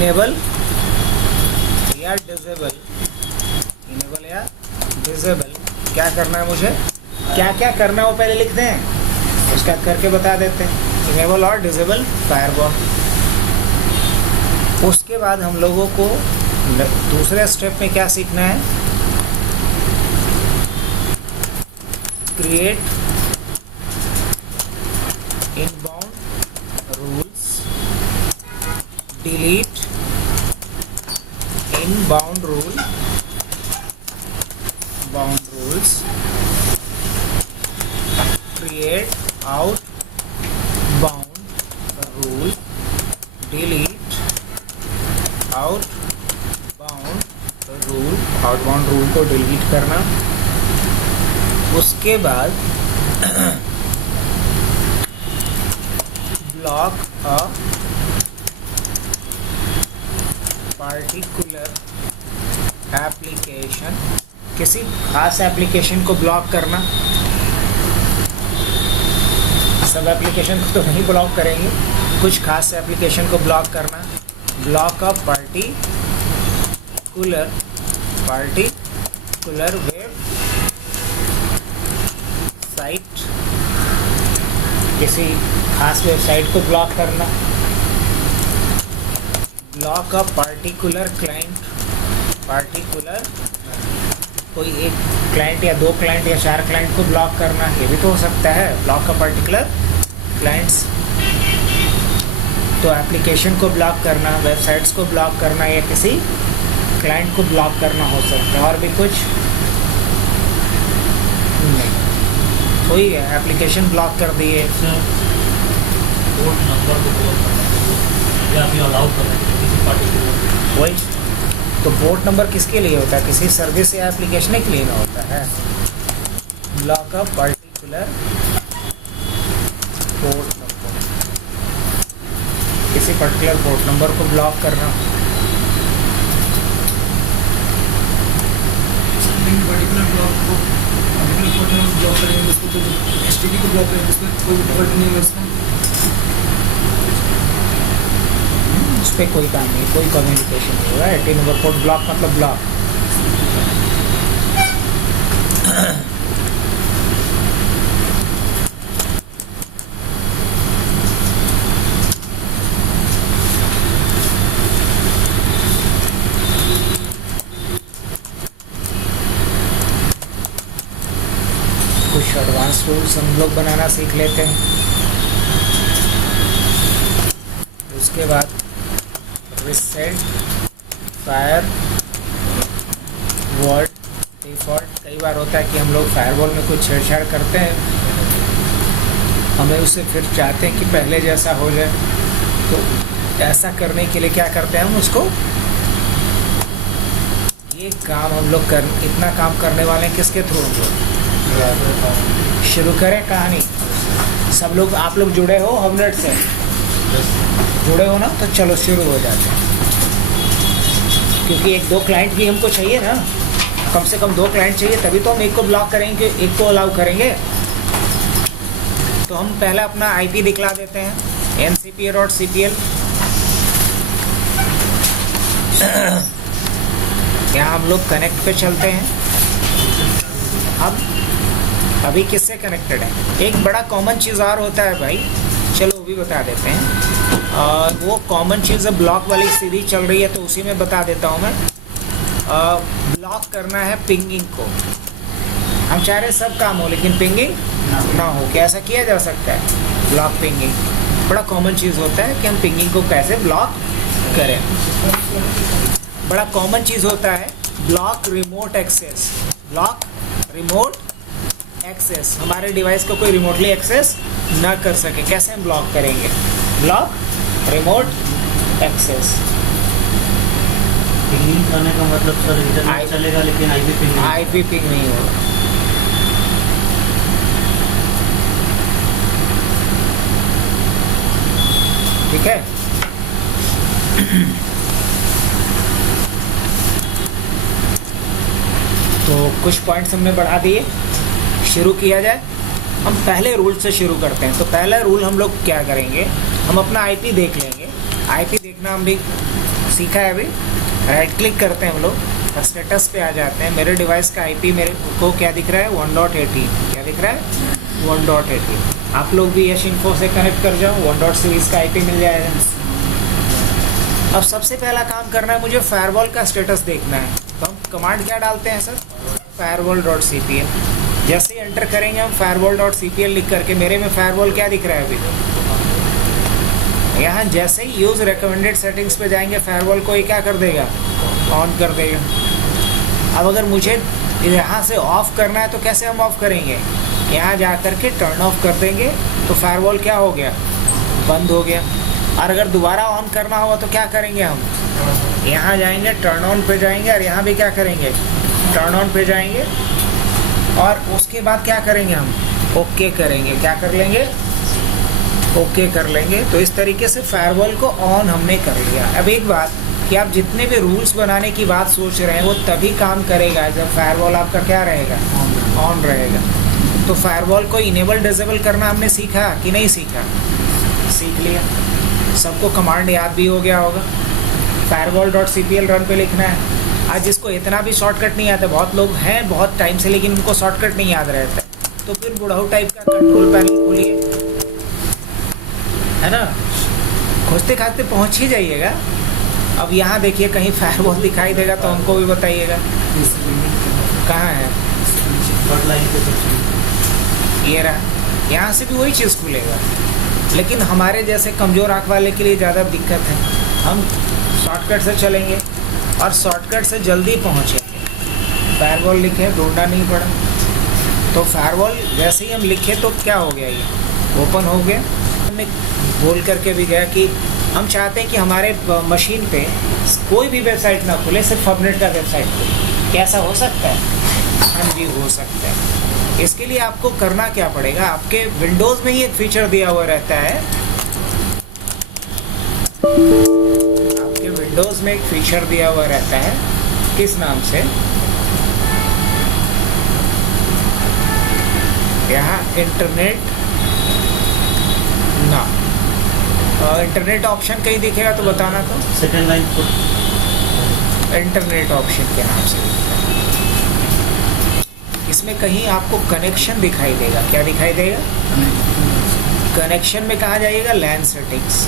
Enable या disable, enable या disable क्या करना है मुझे, क्या क्या करना है वो पहले लिखते हैं, उसका करके बता देते हैं। इनेबल और डिसेबल फायरवॉल। उसके बाद हम लोगों को दूसरे स्टेप में क्या सीखना है, create inbound rules, delete inbound rule, bound rules, create outbound rule, delete outbound rule, outbound rule को डिलीट करना। उसके बाद ब्लॉक अ पार्टिकुलर एप्लीकेशन, किसी खास एप्लीकेशन को ब्लॉक करना। सब एप्लीकेशन को तो नहीं ब्लॉक करेंगे, कुछ खास एप्लीकेशन को ब्लॉक करना। Block a particular web site, किसी खास वेबसाइट को ब्लॉक करना। Block a particular client, particular कोई एक क्लाइंट या दो क्लाइंट या चार क्लाइंट को ब्लॉक करना, ये भी तो हो सकता है। ब्लॉक अ पार्टिकुलर क्लाइंट्स, तो एप्लीकेशन को ब्लॉक करना, वेबसाइट्स को ब्लॉक करना या किसी क्लाइंट को ब्लॉक करना हो सकता है। और भी कुछ नहीं, वही है, एप्लीकेशन ब्लॉक कर दिए। पोर्ट नंबर को ब्लॉक करना या अभी अलाउ करना किसी पार्टिकुलर, वही तो पोर्ट नंबर किसके लिए होता है, किसी सर्विस या एप्लीकेशन के लिए ना होता है। Block a particular port number, किसी पर्टिकुलर पोर्ट नंबर को ब्लॉक करना। पर्टिकुलर ब्लॉक को पर्टिकुलर पोर्ट नंबर ब्लॉक करेंगे, उसको तो एसटीडी को ब्लॉक करेंगे, उसमें कोई डिफॉल्ट नहीं है उसका, उस पर कोई काम नहीं, कोई कम्युनिकेशन नहीं होगा। 18 नंबर पोर्ट ब्लॉक मतलब ब्लॉक। कुछ एडवांस टूल्स हम लोग बनाना सीख लेते हैं। उसके बाद रिसेट फायर वॉल डिफ़ॉल्ट। कई बार होता है कि हम लोग फायरवॉल में कुछ छेड़छाड़ करते हैं, हमें उससे फिर चाहते हैं कि पहले जैसा हो जाए, तो ऐसा करने के लिए क्या करते हैं हम उसको, ये काम हम लोग इतना काम करने वाले हैं किसके थ्रू हम लोग शुरू करें कहानी। सब लोग, आप लोग जुड़े हो हमनेट से, जुड़े हो ना, तो चलो शुरू हो जाते हैं। क्योंकि एक दो क्लाइंट भी हमको चाहिए ना, कम से कम 2 क्लाइंट चाहिए, तभी तो हम एक को ब्लॉक करेंगे, एक को अलाउ करेंगे। तो हम पहले अपना आईपी दिखला देते हैं, ncpa.cpl। यहाँ हम लोग कनेक्ट पे चलते हैं। अब अभी किससे कनेक्टेड है, एक बड़ा कॉमन चीज़ और होता है भाई, चलो वो भी बता देते हैं। और वो कॉमन चीज़ है, ब्लॉक वाली सीरीज चल रही है तो उसी में बता देता हूँ मैं। ब्लॉक करना है पिंगिंग को। हम चाह रहे सब काम हो लेकिन पिंगिंग ना हो, क्या ऐसा किया जा सकता है? ब्लॉक पिंगिंग बड़ा कॉमन चीज़ होता है कि हम पिंगिंग को कैसे ब्लॉक करें। बड़ा कॉमन चीज़ होता है block remote access. Block remote access, हमारे डिवाइस को कोई रिमोटली एक्सेस ना कर सके, कैसे हम ब्लॉक करेंगे? Block remote access. पिंगिंग करने का मतलब सर इंटरनेट चलेगा लेकिन आईपी पिंग नहीं होगा। ठीक है। तो कुछ पॉइंट्स हमने बढ़ा दिए, शुरू किया जाए। हम पहले रूल से शुरू करते हैं। तो पहला रूल हम लोग क्या करेंगे, हम अपना आईपी देख लेंगे। आईपी देखना हम भी सीखा है अभी। राइट क्लिक करते हैं हम लोग, स्टेटस पे आ जाते हैं। मेरे डिवाइस का आईपी मेरे को क्या दिख रहा है, 1.18। क्या दिख रहा है, 1.18। आप लोग भी यश इन्फो से कनेक्ट कर जाओ, 1 सीरीज़ का आईपी मिल जाएगा। अब सबसे पहला काम करना है, मुझे फायरवॉल का स्टेटस देखना है। तो हम कमांड क्या डालते हैं सर, firewall.cpl। जैसे ही एंटर करेंगे हम firewall.cpl लिख करके, मेरे में फायरवॉल क्या दिख रहा है अभी, यहाँ जैसे ही यूज़ रिकमेंडेड सेटिंग्स पे जाएंगे फायरवॉल को ये क्या कर देगा, ऑन कर देगा। अब अगर मुझे यहाँ से ऑफ़ करना है तो कैसे हम ऑफ़ करेंगे, यहाँ जा कर के टर्न ऑफ कर देंगे तो फायरवॉल क्या हो गया, बंद हो गया। और अगर दोबारा ऑन करना होगा तो क्या करेंगे हम, यहाँ जाएंगे टर्न ऑन पे जाएंगे और यहाँ भी क्या करेंगे, टर्न ऑन पे जाएंगे और उसके बाद क्या करेंगे हम, ओके करेंगे। क्या कर लेंगे, ओके कर लेंगे। तो इस तरीके से फायरवॉल को ऑन हमने कर लिया। अब एक बात कि आप जितने भी रूल्स बनाने की बात सोच रहे हैं वो तभी काम करेगा जब फायरवॉल आपका क्या रहेगा, ऑन रहेगा। तो फायरवॉल को इनेबल डिसेबल करना हमने सीखा कि नहीं सीखा, सीख लिया। सबको कमांड याद भी हो गया होगा। firewall.cpl रन पे लिखना है। आज जिसको इतना भी शॉर्टकट नहीं आता, बहुत लोग हैं बहुत टाइम से लेकिन उनको शॉर्टकट नहीं याद रहता, तो फिर बुढ़ाऊ टाइप का कंट्रोल पैनल खोलिए, है ना, खोजते खाजते पहुंच ही जाइएगा। अब यहाँ देखिए कहीं फायरवॉल दिखाई देगा तो हमको भी बताइएगा कहाँ है। ये रहा, यहाँ से भी वही चीज़ खुलेगा, लेकिन हमारे जैसे कमज़ोर आँख वाले के लिए ज़्यादा दिक्कत है। हम शॉर्टकट से चलेंगे और शॉर्टकट से जल्दी पहुँचेंगे। फायरवॉल लिखे, ढूंढना नहीं पड़ा। तो फायरवॉल जैसे ही हम लिखे तो क्या हो गया, ये ओपन हो गया। हमने बोल करके भी गया कि हम चाहते हैं कि हमारे मशीन पे कोई भी वेबसाइट ना खुले, सिर्फ सबनेट का वेबसाइट खुले। कैसा हो सकता है, हाँ जी हो सकता है। इसके लिए आपको करना क्या पड़ेगा, आपके विंडोज़ में ही एक फीचर दिया हुआ रहता है। आपके विंडोज़ में एक फीचर दिया हुआ रहता है, किस नाम से, यहाँ इंटरनेट ना, इंटरनेट ऑप्शन कहीं दिखेगा तो बताना। तो सेकंड लाइन इंटरनेट ऑप्शन के नाम से इसमें कहीं आपको कनेक्शन दिखाई देगा। क्या दिखाई देगा, कनेक्शन में कहाँ जाइएगा, लैन सेटिंग्स,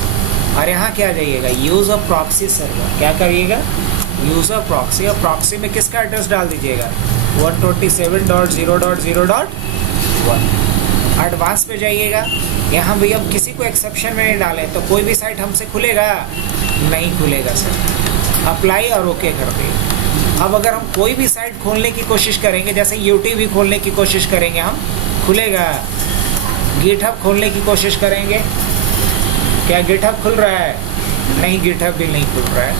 और यहाँ क्या जाइएगा, यूज़ ऑफ प्रॉक्सी सर्वर। क्या करिएगा, यूज़ ऑफ प्रॉक्सी। और प्रॉक्सी में किसका एड्रेस डाल दीजिएगा, 127.0.0.1। एडवांस पे जाइएगा, यहाँ भी अब किसी को एक्सेप्शन में नहीं डालें तो कोई भी साइट हमसे खुलेगा नहीं, खुलेगा सर। अप्लाई और ओके कर दें। अब अगर हम कोई भी साइट खोलने की कोशिश करेंगे, जैसे यूट्यूब भी खोलने की कोशिश करेंगे हम, खुलेगा। गिटहब खोलने की कोशिश करेंगे, क्या गिटहब खुल रहा है, नहीं गिटहब भी नहीं खुल रहा है।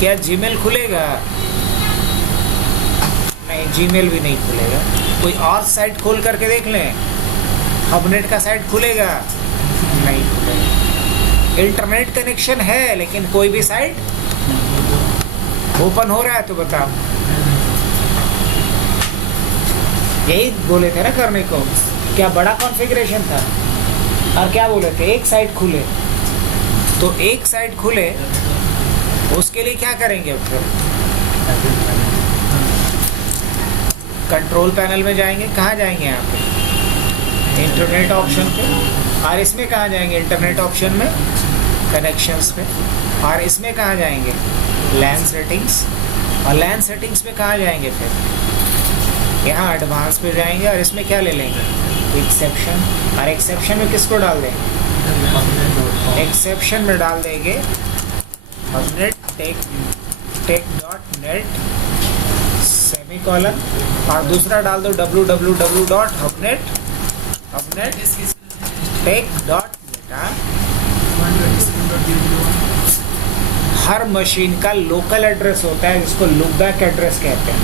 क्या जीमेल खुलेगा, नहीं जीमेल भी नहीं खुलेगा। कोई और साइट खोल करके देख लें, हबनेट का साइट खुलेगा, नहीं खुलेगा। इंटरनेट कनेक्शन है लेकिन कोई भी साइट ओपन हो रहा है तो बताओ। यही बोले थे ना करने को, क्या बड़ा कॉन्फ़िगरेशन था, और क्या बोले थे, एक साइट खुले। तो एक साइट खुले उसके लिए क्या करेंगे, फिर कंट्रोल पैनल में जाएंगे। कहाँ जाएंगे, यहाँ पे इंटरनेट ऑप्शन पे, और इसमें कहाँ जाएंगे, इंटरनेट ऑप्शन में कनेक्शंस पे, और इसमें कहाँ जाएंगे, लैन सेटिंग्स, और लैन सेटिंग्स में कहाँ जाएंगे, फिर यहाँ एडवांस पे जाएंगे और इसमें क्या ले लेंगे, एक्सेप्शन। और एक्सेप्शन में किसको डाल देंगे, एक्सेप्शन में डाल देंगे हबनेट टेक.net सेमीकोलन, और दूसरा डाल दो www.hubnet tech.net। हर मशीन का लोकल एड्रेस होता है जिसको लुकबैक एड्रेस कहते हैं।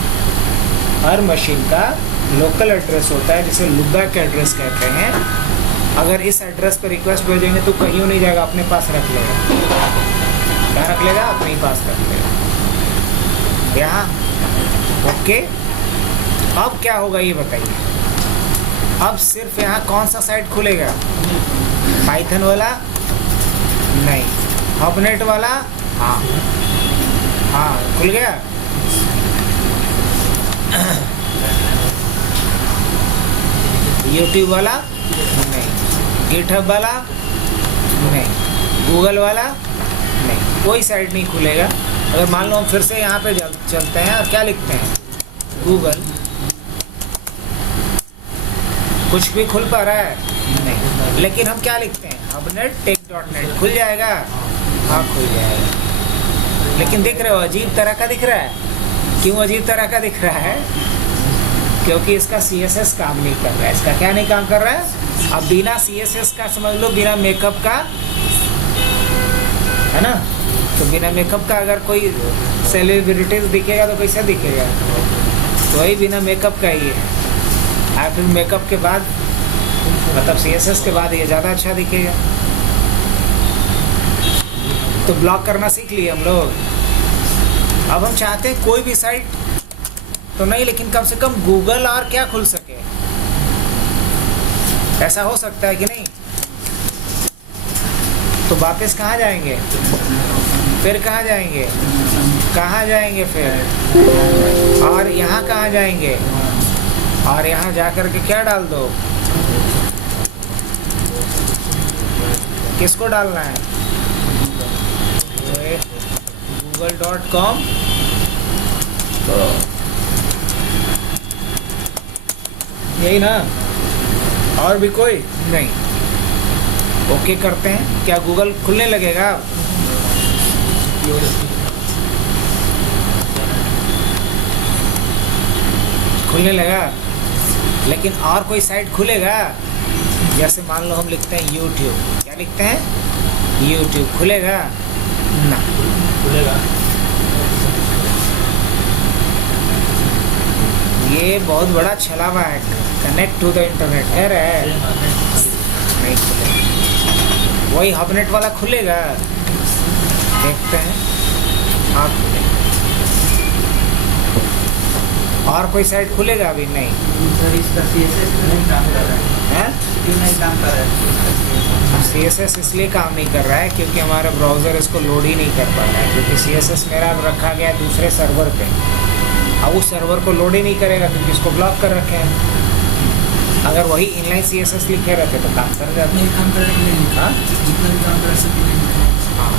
हर मशीन का लोकल एड्रेस होता है जिसे लुकबैक एड्रेस कहते हैं। अगर इस एड्रेस पर रिक्वेस्ट भेजेंगे तो कहीं नहीं जाएगा, अपने पास रख लेगा। क्या रख लेगा, अपने ही पास रख लेगा। यहाँ ओके। अब क्या होगा ये बताइए, अब सिर्फ यहाँ कौन सा साइट खुलेगा, पाइथन वाला नहीं, हबनेट वाला हाँ, हाँ खुल गया। यूट्यूब वाला नहीं, गिटहब वाला नहीं, गूगल वाला नहीं, कोई साइट नहीं खुलेगा। अगर मान लो हम फिर से यहाँ पे चलते हैं और क्या लिखते हैं गूगल, कुछ भी खुल पा रहा है नहीं, लेकिन हम क्या लिखते हैं hubnet.tech.net, खुल जाएगा? हाँ खुल जाएगा। लेकिन दिख रहे हो अजीब तरह का दिख रहा है। क्यों अजीब तरह का दिख रहा है? क्योंकि इसका CSS काम नहीं कर रहा है। इसका क्या नहीं काम कर रहा है? अब बिना CSS का समझ लो, बिना मेकअप का, है ना, तो बिना मेकअप का अगर कोई सेलिब्रिटीज दिखेगा तो कैसा दिखेगा? तो वही बिना मेकअप का ही है। और फिर मेकअप के बाद मतलब CSS के बाद ये ज़्यादा अच्छा दिखेगा। तो ब्लॉक करना सीख लिए हम लोग। अब हम चाहते हैं कोई भी साइट तो नहीं, लेकिन कम से कम गूगल और क्या खुल सके। ऐसा हो सकता है कि नहीं? तो वापस कहाँ जाएंगे? फिर कहाँ जाएंगे? कहाँ जाएंगे फिर? और यहाँ कहाँ जाएंगे? और यहाँ जा कर के क्या डाल दो? किसको डालना है? google.com। तो यही ना, और भी कोई नहीं। ओके करते हैं। क्या गूगल खुलने लगेगा? खुलने लगा। लेकिन और कोई साइट खुलेगा? जैसे मान लो हम लिखते हैं यूट्यूब, क्या लिखते हैं? यूट्यूब, खुलेगा? ना खुलेगा। ये बहुत बड़ा छलावा है। कनेक्ट टू द इंटरनेट कह रहा है, नहीं खुलेगा। वही हबनेट वाला खुलेगा? देखते हैं। हाँ खुलेगा। और कोई साइट खुलेगा? अभी नहीं। सर इसका CSS नहीं काम कर रहा है। क्यों नहीं काम कर रहा है? CSS इसलिए काम नहीं कर रहा है क्योंकि हमारा ब्राउज़र इसको लोड ही नहीं कर पा रहा है। क्योंकि CSS मेरा रखा गया दूसरे सर्वर पे, अब उस सर्वर को लोड ही नहीं करेगा क्योंकि इसको ब्लॉक कर रखे हैं। अगर वही इनलाइन CSS लिखे रहते तो काम कर जाते। नहीं काम कर रहे हैं। हाँ जितना भी काम कर सकते हैं। हाँ।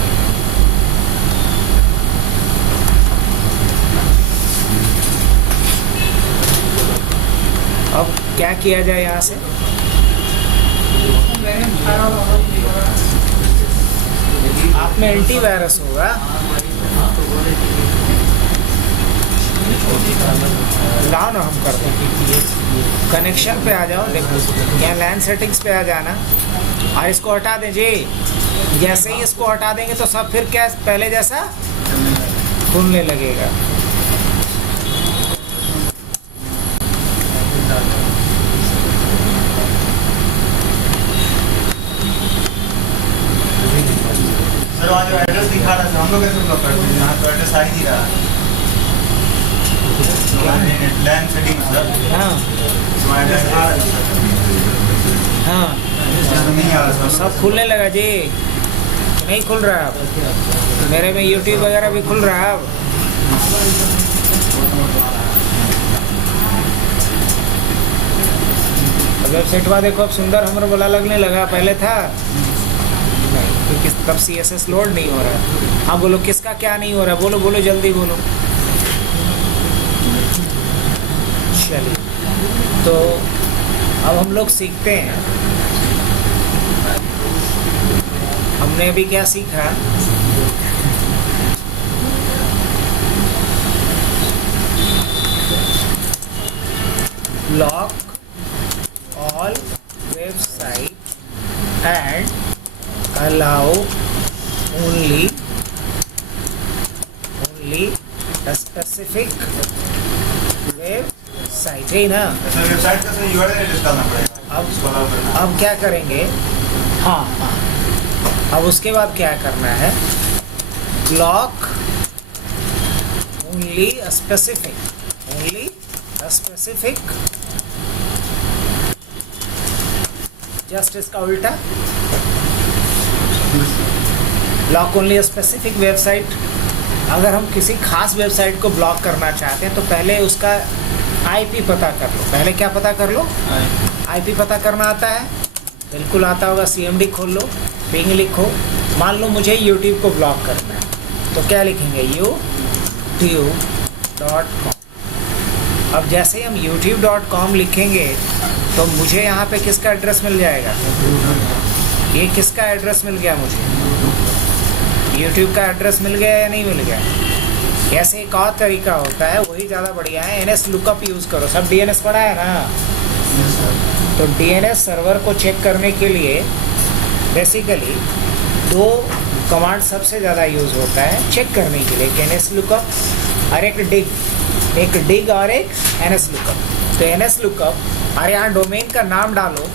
अब क्या किया जाए यहाँ से? आप में एंटीवायरस होगा। लाओ ना, हम करते हैं। कनेक्शन पे आ जाओ, देखो यहाँ लैन सेटिंग्स पे आ जाना और इसको हटा दें जी। जैसे ही इसको हटा देंगे तो सब फिर क्या पहले जैसा खुलने लगेगा। सर वहाँ जो एड्रेस दिखा रहा था हम लोग कैसे ब्लॉक करते हैं? यहाँ तो एड्रेस आ ही नहीं रहा। लैन सेटिंग सर, हाँ तो एड्रेस आ रहा है सर, हाँ, नहीं आ रहा सर। सब खुलने लगा जी। नहीं खुल रहा अब मेरे में। यूट्यूब वगैरह भी खुल रहा है अब। वेबसाइट वाला देखो अब सुंदर हमारा बोला लगने लगा, पहले था नहीं क्योंकि तब CSS लोड नहीं हो रहा है। हाँ बोलो किसका क्या नहीं हो रहा? बोलो बोलो जल्दी बोलो। चलिए तो अब हम लोग सीखते हैं। हमने अभी क्या सीखा? Block all website and allow only a specific website, है ना? सर वेबसाइट का सर URL एड्रेस डालना पड़ेगा। अब इसको allow करना है। अब क्या करेंगे? हाँ हाँ, अब उसके बाद क्या करना है? Block only a specific, just इसका उल्टा, ब्लॉक ओनली स्पेसिफिक वेबसाइट अगर हम किसी खास वेबसाइट को ब्लॉक करना चाहते हैं तो पहले उसका आईपी पता कर लो। पहले क्या पता कर लो? आईपी पता करना आता है? बिल्कुल आता होगा। सीएमडी खोल लो, पिंग लिखो। मान लो मुझे यूट्यूब को ब्लॉक करना है तो क्या लिखेंगे? youtube.com। अब जैसे ही हम youtube.com लिखेंगे तो मुझे यहाँ पे किसका एड्रेस मिल जाएगा? ये किसका एड्रेस मिल गया मुझे? YouTube का एड्रेस मिल गया या नहीं मिल गया? ऐसे एक और तरीका होता है, वही ज़्यादा बढ़िया है। NS लुकअप यूज़ करो। सब DNS पढ़ा है ना? तो DNS सर्वर को चेक करने के लिए बेसिकली 2 कमांड सबसे ज़्यादा यूज़ होता है चेक करने के लिए, एक NS लुकअप और एक डिग। एक डिग और एक NS लुकअप। तो NS लुकअप और यहाँ डोमेन का नाम डालो,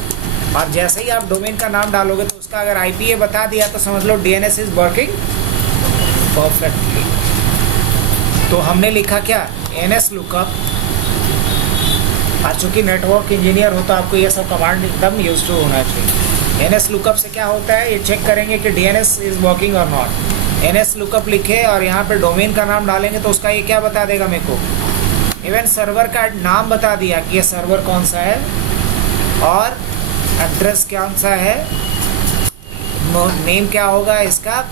और जैसे ही आप डोमेन का नाम डालोगे तो उसका अगर IP बता दिया तो समझ लो DNS इज वर्किंग परफेक्टली। तो हमने लिखा क्या? NS lookup. और चूँकि नेटवर्क इंजीनियर हो तो आपको ये सब कमांड एकदम यूज टू होना चाहिए। NS लुकअप से क्या होता है? ये चेक करेंगे कि DNS इज वर्किंग और नॉट। NS लुकअप लिखे और यहाँ पे डोमेन का नाम डालेंगे तो उसका ये क्या बता देगा मेरे को? इवन सर्वर का नाम बता दिया कि ये सर्वर कौन सा है और एड्रेस कौन सा है, नेम क्या होगा इसका,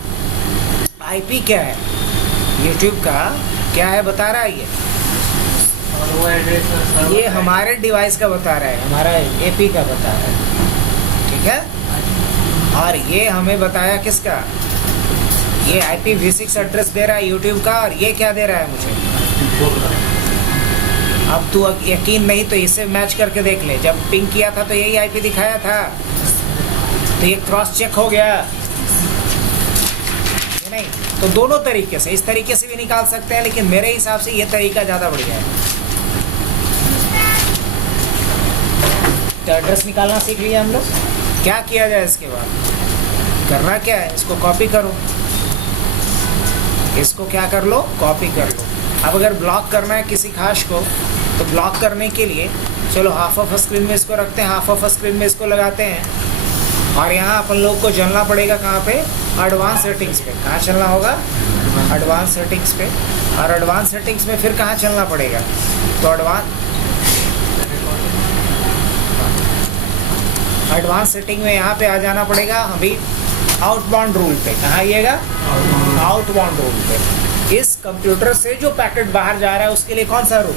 IP क्या है, YouTube का क्या है बता रहा है ये। और वो एड्रेस ये हमारे डिवाइस का बता रहा है, हमारा AP का बता रहा है, ठीक है। और ये हमें बताया किसका? ये IPv6 एड्रेस दे रहा है YouTube का, और ये क्या दे रहा है मुझे? अब तू यकीन नहीं तो इसे मैच करके देख ले। जब पिंग किया था तो यही IP दिखाया था, तो ये क्रॉस चेक हो गया ये नहीं। तो दोनों तरीके से, इस तरीके से भी निकाल सकते हैं, लेकिन मेरे हिसाब से ये तरीका ज़्यादा बढ़िया है। तो एड्रेस निकालना सीख लिया हम लोग। क्या किया जाए इसके बाद? करना क्या है? इसको कॉपी करो। इसको क्या कर लो? कॉपी कर लो। अब अगर ब्लॉक करना है किसी खास को तो ब्लॉक करने के लिए चलो हाफ ऑफ स्क्रीन में इसको रखते हैं, हाफ ऑफ स्क्रीन में इसको लगाते हैं, और यहाँ अपन लोग को चलना पड़ेगा कहाँ पे? एडवांस सेटिंग्स पे। कहाँ चलना होगा? एडवांस सेटिंग्स पे। और एडवांस सेटिंग्स में फिर कहाँ चलना पड़ेगा? तो एडवांस सेटिंग में यहाँ पे आ जाना पड़ेगा अभी आउटबाउंड रूल पे। कहाँ आइएगा? आउटबाउंड रूल पे। इस कंप्यूटर से जो पैकेट बाहर जा रहा है उसके लिए कौन सा rule?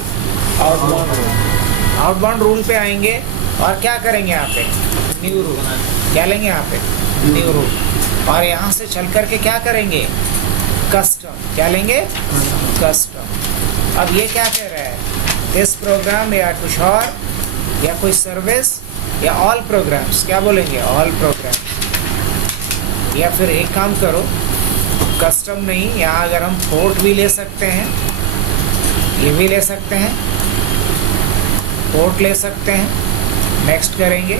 Outbound rule. Outbound rule पे आएंगे और क्या करेंगे? यहाँ पे न्यू रूल क्या लेंगे? यहाँ पे न्यू रूल। और यहाँ से चल करके क्या करेंगे? कस्टम। क्या लेंगे? कस्टम। अब ये क्या कह रहा है? दिस प्रोग्राम या कुछ और या कोई सर्विस या ऑल प्रोग्राम्स। क्या बोलेंगे? All programme. या फिर एक काम करो, कस्टम नहीं, यहाँ अगर हम पोर्ट भी ले सकते हैं, ये भी ले सकते हैं, पोर्ट ले सकते हैं। नेक्स्ट करेंगे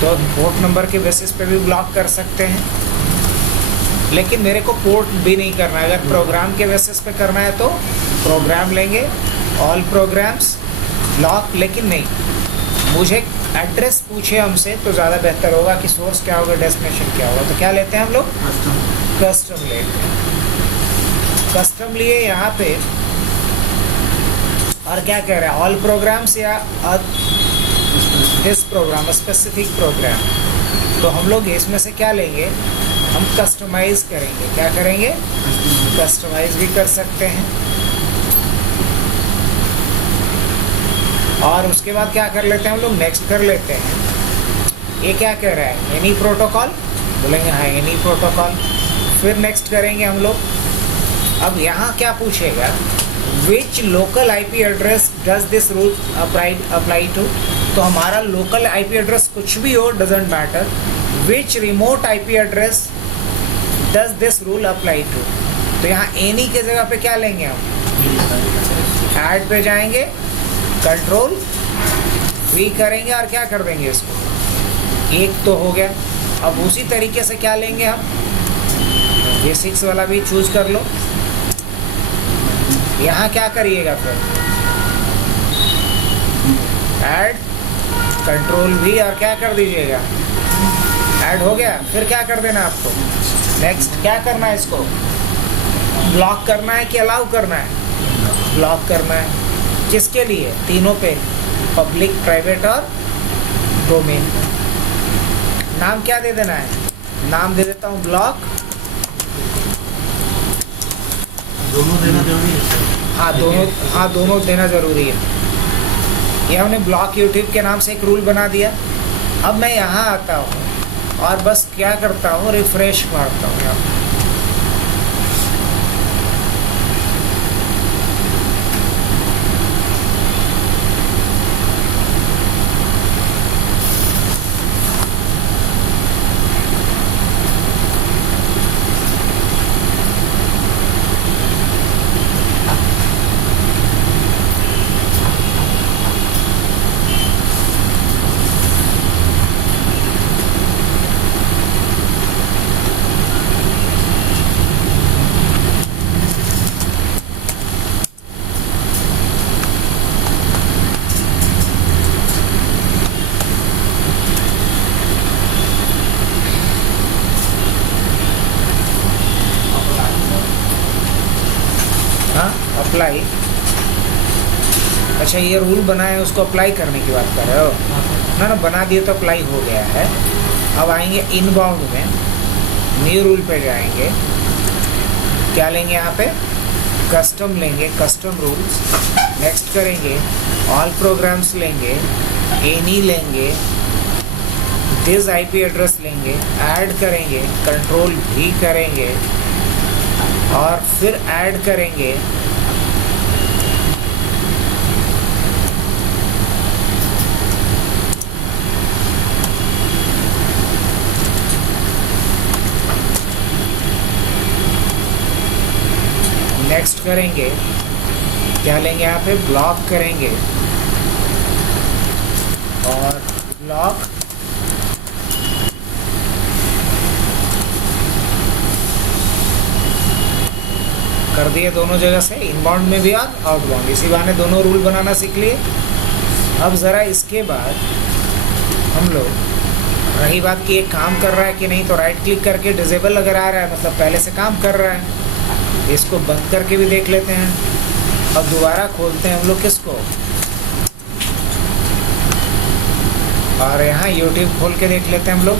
तो पोर्ट नंबर के बेसिस पे भी ब्लॉक कर सकते हैं, लेकिन मेरे को पोर्ट भी नहीं करना है। अगर प्रोग्राम के बेसिस पे करना है तो प्रोग्राम लेंगे, ऑल प्रोग्राम्स ब्लॉक। लेकिन नहीं, मुझे एड्रेस पूछे हमसे तो ज़्यादा बेहतर होगा कि सोर्स क्या होगा, डेस्टिनेशन क्या होगा। तो क्या लेते हैं हम लोग? कस्टम लेते हैं। कस्टम लिए यहाँ पे, और क्या कह रहा है? ऑल प्रोग्राम्स या दिस प्रोग्राम, स्पेसिफिक प्रोग्राम। तो हम लोग इसमें से क्या लेंगे? हम कस्टमाइज करेंगे। क्या करेंगे? कस्टमाइज भी कर सकते हैं। और उसके बाद क्या कर लेते हैं हम लोग? नेक्स्ट कर लेते हैं। ये क्या कह रहा है? एनी प्रोटोकॉल बोलेंगे, हाँ एनी प्रोटोकॉल। फिर नेक्स्ट करेंगे हम लोग। अब यहाँ क्या पूछेगा? Which local IP address does this rule apply to. तो हमारा लोकल IP एड्रेस कुछ भी हो, doesn't matter. Which remote IP address does this rule apply to. तो यहाँ एनी के जगह पे क्या लेंगे हम? ऐड पे जाएंगे, कंट्रोल V करेंगे और क्या कर देंगे इसको? एक तो हो गया। अब उसी तरीके से क्या लेंगे हम? ये 6 वाला भी चूज कर लो। यहाँ क्या करिएगा? फिर ऐड, कंट्रोल V और क्या कर दीजिएगा? ऐड हो गया। फिर क्या कर देना आपको? नेक्स्ट क्या करना है? इसको ब्लॉक करना है कि अलाउ करना है? ब्लॉक करना है। किसके लिए? तीनों पे, पब्लिक, प्राइवेट और डोमेन। नाम क्या दे देना है? नाम दे देता हूँ ब्लॉक। दोनों देना जरूरी है सर। हाँ दोनों देना ज़रूरी है। ये हमने ब्लॉक यूट्यूब के नाम से एक रूल बना दिया। अब मैं यहाँ आता हूँ और बस क्या करता हूँ, रिफ्रेश मारता हूँ यहाँ। हाँ अप्लाई। अच्छा ये रूल बनाए उसको अप्लाई करने की बात कर रहे हो ना? बना दिए तो अप्लाई हो गया है। अब आएंगे इनबाउंड में, न्यू रूल पे जाएंगे। क्या लेंगे यहाँ पे? कस्टम लेंगे, कस्टम रूल्स। नेक्स्ट करेंगे, ऑल प्रोग्राम्स लेंगे, एनी लेंगे, दिस आईपी एड्रेस लेंगे, ऐड करेंगे, कंट्रोल भी करेंगे और फिर ऐड करेंगे नेक्स्ट करेंगे। क्या लेंगे यहाँ पे? ब्लॉक करेंगे और ब्लॉक कर दिए दोनों जगह से, इनबाउंड में भी और आउटबाउंड। इसी बहाने दोनों रूल बनाना सीख लिए। अब ज़रा इसके बाद हम लोग, रही बात कि ये काम कर रहा है कि नहीं, तो राइट क्लिक करके डिसेबल अगर आ रहा है मतलब पहले से काम कर रहा है। इसको बंद करके भी देख लेते हैं। अब दोबारा खोलते हैं हम लोग किसको, और यहाँ YouTube खोल के देख लेते हैं हम लोग।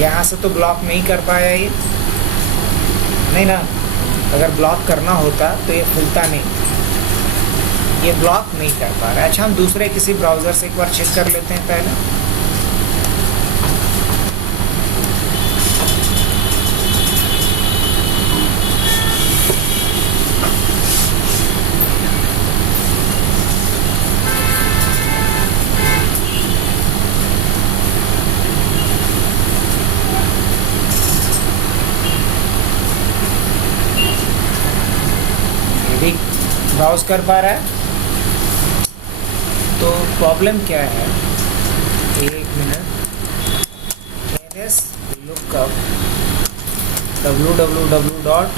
यहाँ से तो ब्लॉक नहीं कर पाया ये, नहीं ना? अगर ब्लॉक करना होता तो ये खुलता नहीं, ये ब्लॉक नहीं कर पा रहा है। अच्छा हम दूसरे किसी ब्राउज़र से एक बार चेक कर लेते हैं पहले। ये भी ब्राउज कर पा रहा है। तो प्रॉब्लम क्या है? एक मिनट। ns lookup www.youtube.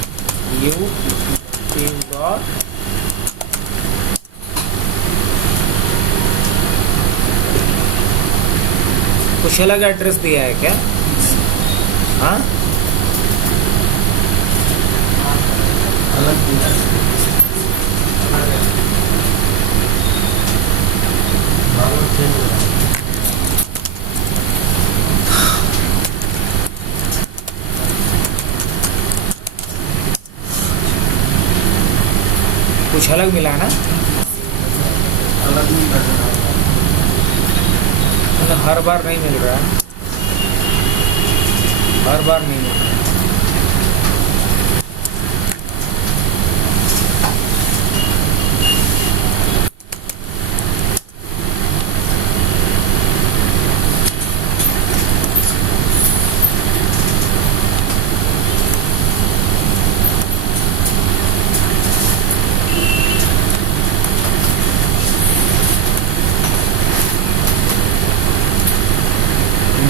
कुछ अलग एड्रेस दिया है क्या? हाँ अलग दिया है। कुछ अलग मिला ना? अलग नहीं कर रहा है। मतलब हर बार नहीं मिल रहा है, हर बार नहीं मिल रहा है।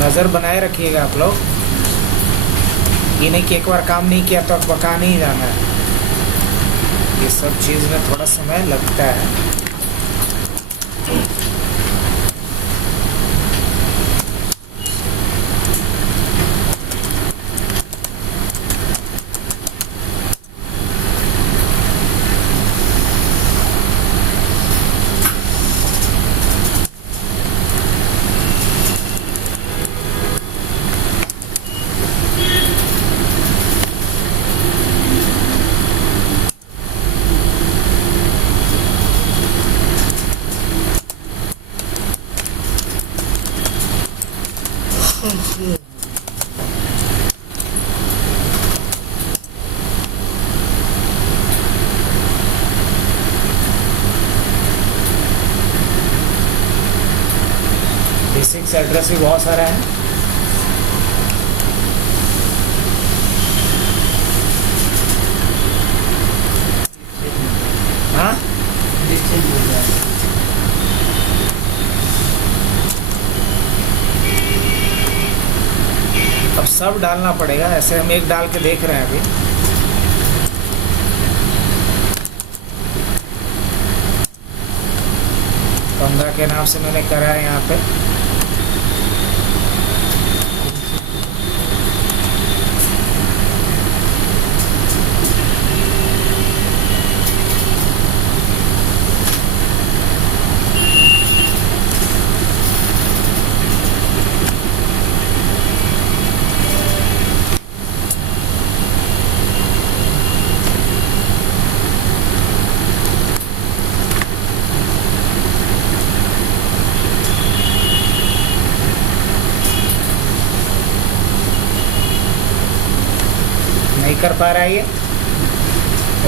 नज़र बनाए रखिएगा आप लोग, ये नहीं कि एक बार काम नहीं किया तो पका नहीं जाना है। ये सब चीज़ में थोड़ा समय लगता है। D6 एड्रेस भी बहुत सारा है। हाँ डिस्टेंस हो जाएगा। अब सब डालना पड़ेगा, ऐसे हम एक डाल के देख रहे हैं अभी। पंगा के नाम से मैंने करा है यहाँ पे। नहीं कर पा रहा है ये।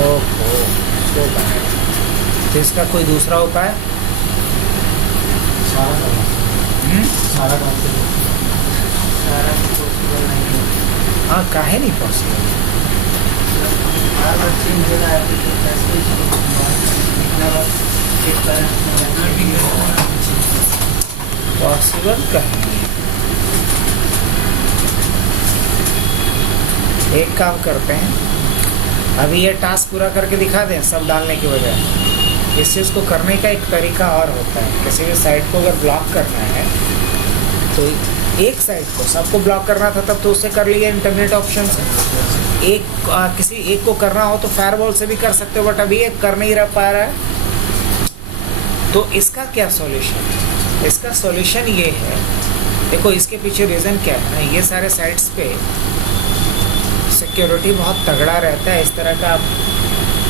ओहो, तो तो इसका कोई दूसरा उपाय? सारा करना, सारा काम से सारा पॉसिबल नहीं है। हाँ, काहे नहीं पॉसिबल? बार बार चेंज हो रहा है तो कैसे इतना बार चेक करें। पॉसिबल कहीं नहीं। एक काम करते हैं, अभी ये टास्क पूरा करके दिखा दें सब डालने की वजह। इस चीज़ को करने का एक तरीका और होता है। किसी भी साइट को अगर ब्लॉक करना है तो एक साइट को सबको ब्लॉक करना था तब तो उससे कर लिया इंटरनेट ऑप्शन से। किसी एक को करना हो तो फायरवॉल से भी कर सकते हो, बट अभी एक कर नहीं रह पा रहा है। तो इसका क्या सॉल्यूशन? इसका सॉल्यूशन ये है, देखो इसके पीछे रीज़न क्या है ना, ये सारे साइट्स पे सिक्योरिटी बहुत तगड़ा रहता है, इस तरह का आप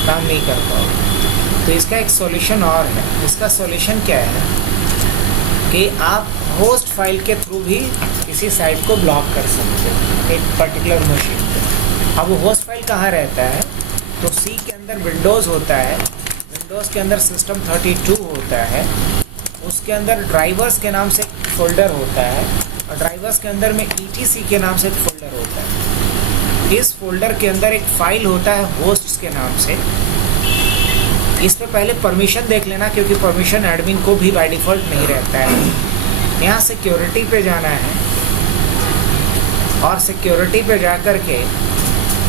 काम नहीं कर पाओगे। तो इसका एक सॉल्यूशन और है। इसका सॉल्यूशन क्या है कि आप होस्ट फाइल के थ्रू भी किसी साइट को ब्लॉक कर सकते हो एक पर्टिकुलर मशीन पे। अब वो होस्ट फाइल कहाँ रहता है? तो सी के अंदर विंडोज़ होता है, विंडोज़ के अंदर सिस्टम 32 होता है, उसके अंदर ड्राइवर्स के नाम से एक फोल्डर होता है, और ड्राइवर्स के अंदर में ETC के नाम से एक फोल्डर होता है। इस फोल्डर के अंदर एक फाइल होता है होस्ट्स के नाम से। इस पे पहले परमिशन देख लेना, क्योंकि परमिशन एडमिन को भी बाय डिफ़ॉल्ट नहीं रहता है। यहाँ सिक्योरिटी पे जाना है और सिक्योरिटी पे जा कर के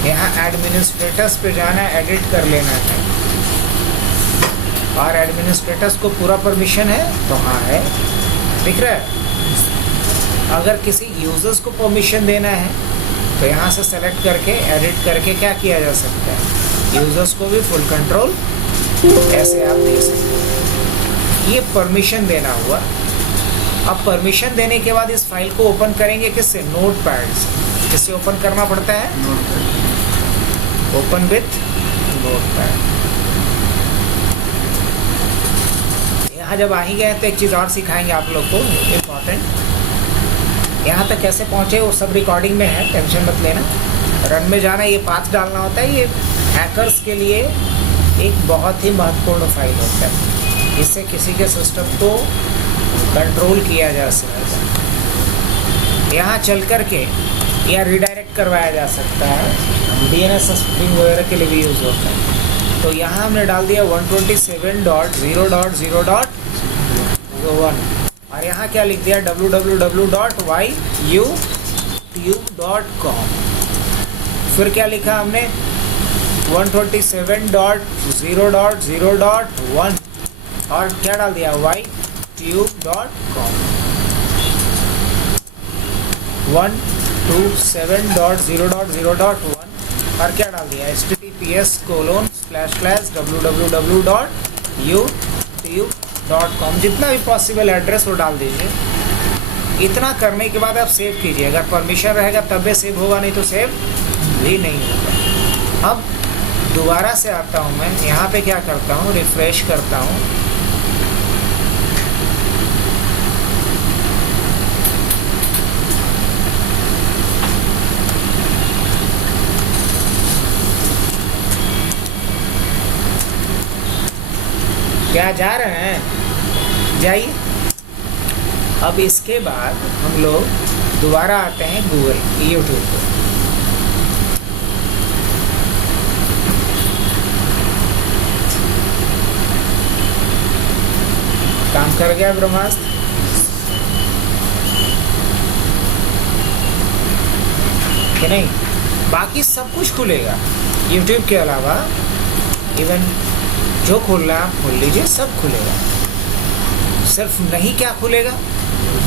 यहाँ एडमिनिस्ट्रेटर्स पे जाना है, एडिट कर लेना है। और एडमिनिस्ट्रेटर्स को पूरा परमिशन है तो हाँ है, दिख रहा है। अगर किसी यूजर्स को परमिशन देना है तो यहाँ से सेलेक्ट करके एडिट करके क्या किया जा सकता है, यूजर्स को भी फुल कंट्रोल ऐसे आप दे सकते हैं। ये परमिशन देना हुआ। अब परमिशन देने के बाद इस फाइल को ओपन करेंगे किससे? नोटपैड से। किससे ओपन करना पड़ता है? Open with notepad. यहाँ जब आ ही गए तो एक चीज़ और सिखाएंगे आप लोग को, इम्पॉर्टेंट। यहाँ तक कैसे पहुँचे वो सब रिकॉर्डिंग में है, टेंशन मत लेना। रन में जाना, ये पाथ डालना होता है। ये हैकर्स के लिए एक बहुत ही महत्वपूर्ण फाइल होता है। इससे किसी के सिस्टम को कंट्रोल किया जा सकता है। यहाँ चल कर के या रिडायरेक्ट करवाया जा सकता है। DNS स्ट्रिंग वगैरह के लिए भी यूज़ होता है। तो यहाँ हमने डाल दिया 127.0.0.01 और यहाँ क्या लिख दिया? www.youtube.com। फिर क्या लिखा हमने? 127.0.0.1 और क्या डाल दिया? youtube.com 127.0.0.1 और क्या डाल दिया https://www.youtube.com जितना भी पॉसिबल एड्रेस वो डाल दीजिए। इतना करने के बाद आप सेव कीजिए। अगर परमिशन रहेगा तब भी सेव होगा, नहीं तो सेव भी नहीं होगा। अब दोबारा से आता हूँ मैं यहाँ पे, क्या करता हूँ, रिफ्रेश करता हूँ। क्या जा रहे हैं, जाइए। अब इसके बाद हम लोग दोबारा आते हैं गूगल यूट्यूब पे। काम कर गया ब्रह्मास्त्र? कि नहीं? बाकी सब कुछ खुलेगा यूट्यूब के अलावा। इवन जो खोलना है आप खोल लीजिए, सब खुलेगा। सिर्फ नहीं क्या खुलेगा,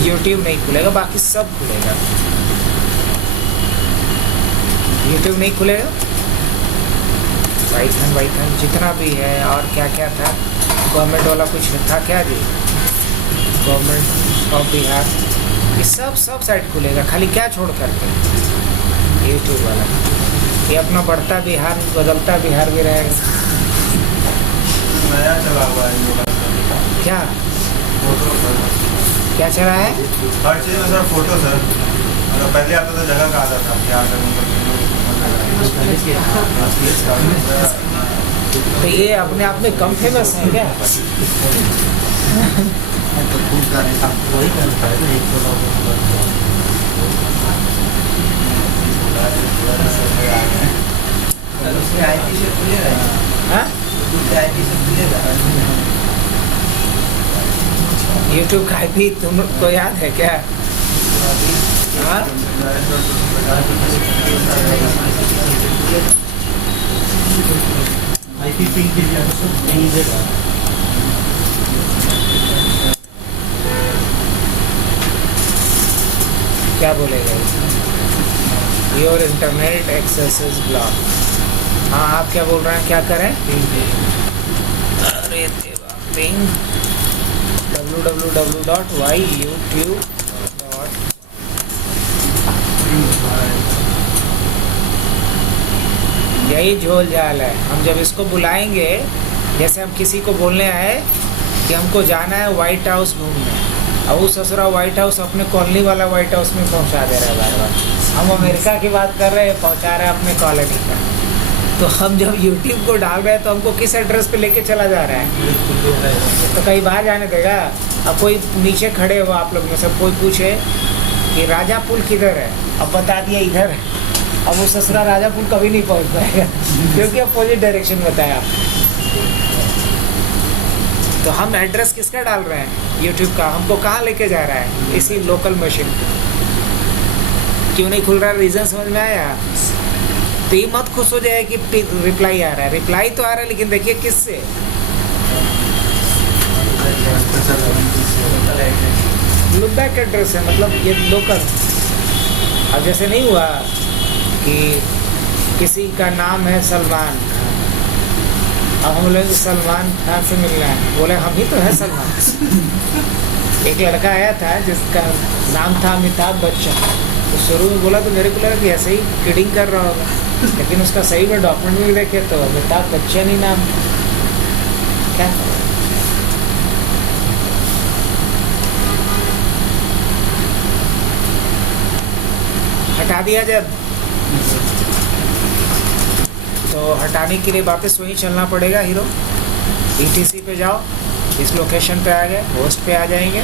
यूट्यूब नहीं खुलेगा, बाकी सब खुलेगा। यूट्यूब नहीं खुलेगा, वाइथन जितना भी है, और क्या क्या था, गवर्नमेंट वाला कुछ था क्या जी, गवर्नमेंट ऑफ बिहार, ये सब साइट खुलेगा। खाली क्या छोड़ करके यूट्यूब वाला। ये अपना बढ़ता बिहार, बदलता बिहार भी रहेगा। नया चला हुआ है क्या फोटो सर, क्या चला है? हर चीज़ में सर फोटो सर। मतलब पहले आता था जगह का आता था, क्या तो ये अपने आप में कम फेमस है क्या? वही करता है ना, एक उससे आईपी से खुलेगा, हाँ? दूसरे आईपी से खुलेगा। यूट्यूब का आईपी तुमको याद है क्या? हाँ? आईपी पिंग के लिए नहीं देगा। क्या बोलेगा your internet access is block. हाँ, आप क्या बोल रहे हैं, क्या करें? अरे देवा, पिंग www.youtube.com। यही झोल झाल है। हम जब इसको बुलाएंगे, जैसे हम किसी को बोलने आए कि हमको जाना है व्हाइट हाउस घूमने, अब वो ससुरा व्हाइट हाउस अपने कॉलोनी वाला व्हाइट हाउस में पहुंचा दे रहा है बार बार। हम अमेरिका की बात कर रहे हैं, पहुंचा रहे हैं अपने कॉलोनी का। तो हम जब यूट्यूब को डाल रहे हैं तो हमको किस एड्रेस पे लेके चला जा रहा है? तो कहीं बाहर जाने देगा? अब कोई नीचे खड़े हो आप लोग में से, कोई पूछे कि राजा पुल किधर है, अब बता दिया इधर है। अब वो ससुरा राजा पुल कभी नहीं पहुंच पाएगा क्योंकि अपोजिट डायरेक्शन बताया। तो हम एड्रेस किसका डाल रहे हैं? यूट्यूब का। हमको कहाँ लेके जा रहा है? इसी लोकल मशीन। क्यों नहीं खुल रहा, रीजन समझ में आया? तो ये मत खुश हो जाए कि रिप्लाई आ रहा है। रिप्लाई तो आ रहा है, लेकिन देखिए किससे। लुकबैक एड्रेस है, मतलब ये लोकल। अब जैसे नहीं हुआ कि किसी का नाम है सलमान, अब हम लोग सलमान खान से मिलना है, बोले हम ही तो है सलमान। एक लड़का आया था जिसका नाम था अमिताभ बच्चन, तो शुरू में बोला तो मेरे को लगा कि ऐसे ही किडिंग कर रहा होगा, लेकिन उसका सही में डॉक्यूमेंट भी देखे तो अमिताभ बच्चन ही नाम। क्या हटा दिया जब, तो हटाने के लिए वापस वहीं चलना पड़ेगा हीरो। ETC पे जाओ, इस लोकेशन पे आ गए, होस्ट पे आ जाएंगे,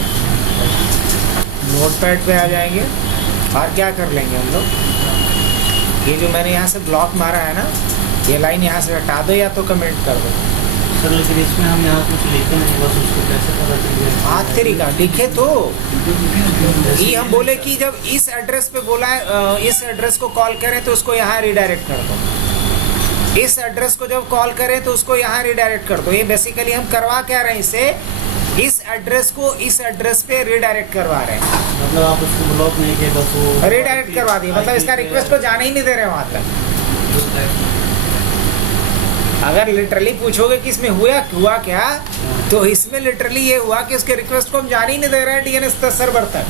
नोटपैड पे आ जाएंगे, और क्या कर लेंगे हम लोग, ये जो मैंने यहाँ से ब्लॉक मारा है ना, ये लाइन यहाँ से हटा दो या तो कमेंट कर दो। सर लेकिन इसमें हम यहाँ कुछ लिखे नहीं, बस उसको कैसे पता चलेगा? हाथ तरीका लिखे तो ये हम बोले कि जब इस एड्रेस पे बोला है, इस एड्रेस को कॉल करें तो उसको यहाँ रिडायरेक्ट कर दो, इस एड्रेस को जब कॉल करें तो उसको यहाँ रिडायरेक्ट कर दो। ये बेसिकली हम करवा क्या रहे हैं इससे, इस एड्रेस को इस एड्रेस पे रिडायरेक्ट करवा रहे हैं, मतलब आप उसको ब्लॉक नहीं किए, बस वो रिडायरेक्ट करवा दिए, मतलब इसका रिक्वेस्ट को जाने ही नहीं दे रहे वहां तक। अगर लिटरली पूछोगे कि इसमें हुआ क्या, तो इसमें लिटरली ये हुआ कि उसके रिक्वेस्ट को हम जाने ही नहीं दे रहे हैं डीएनएस सर्वर तक।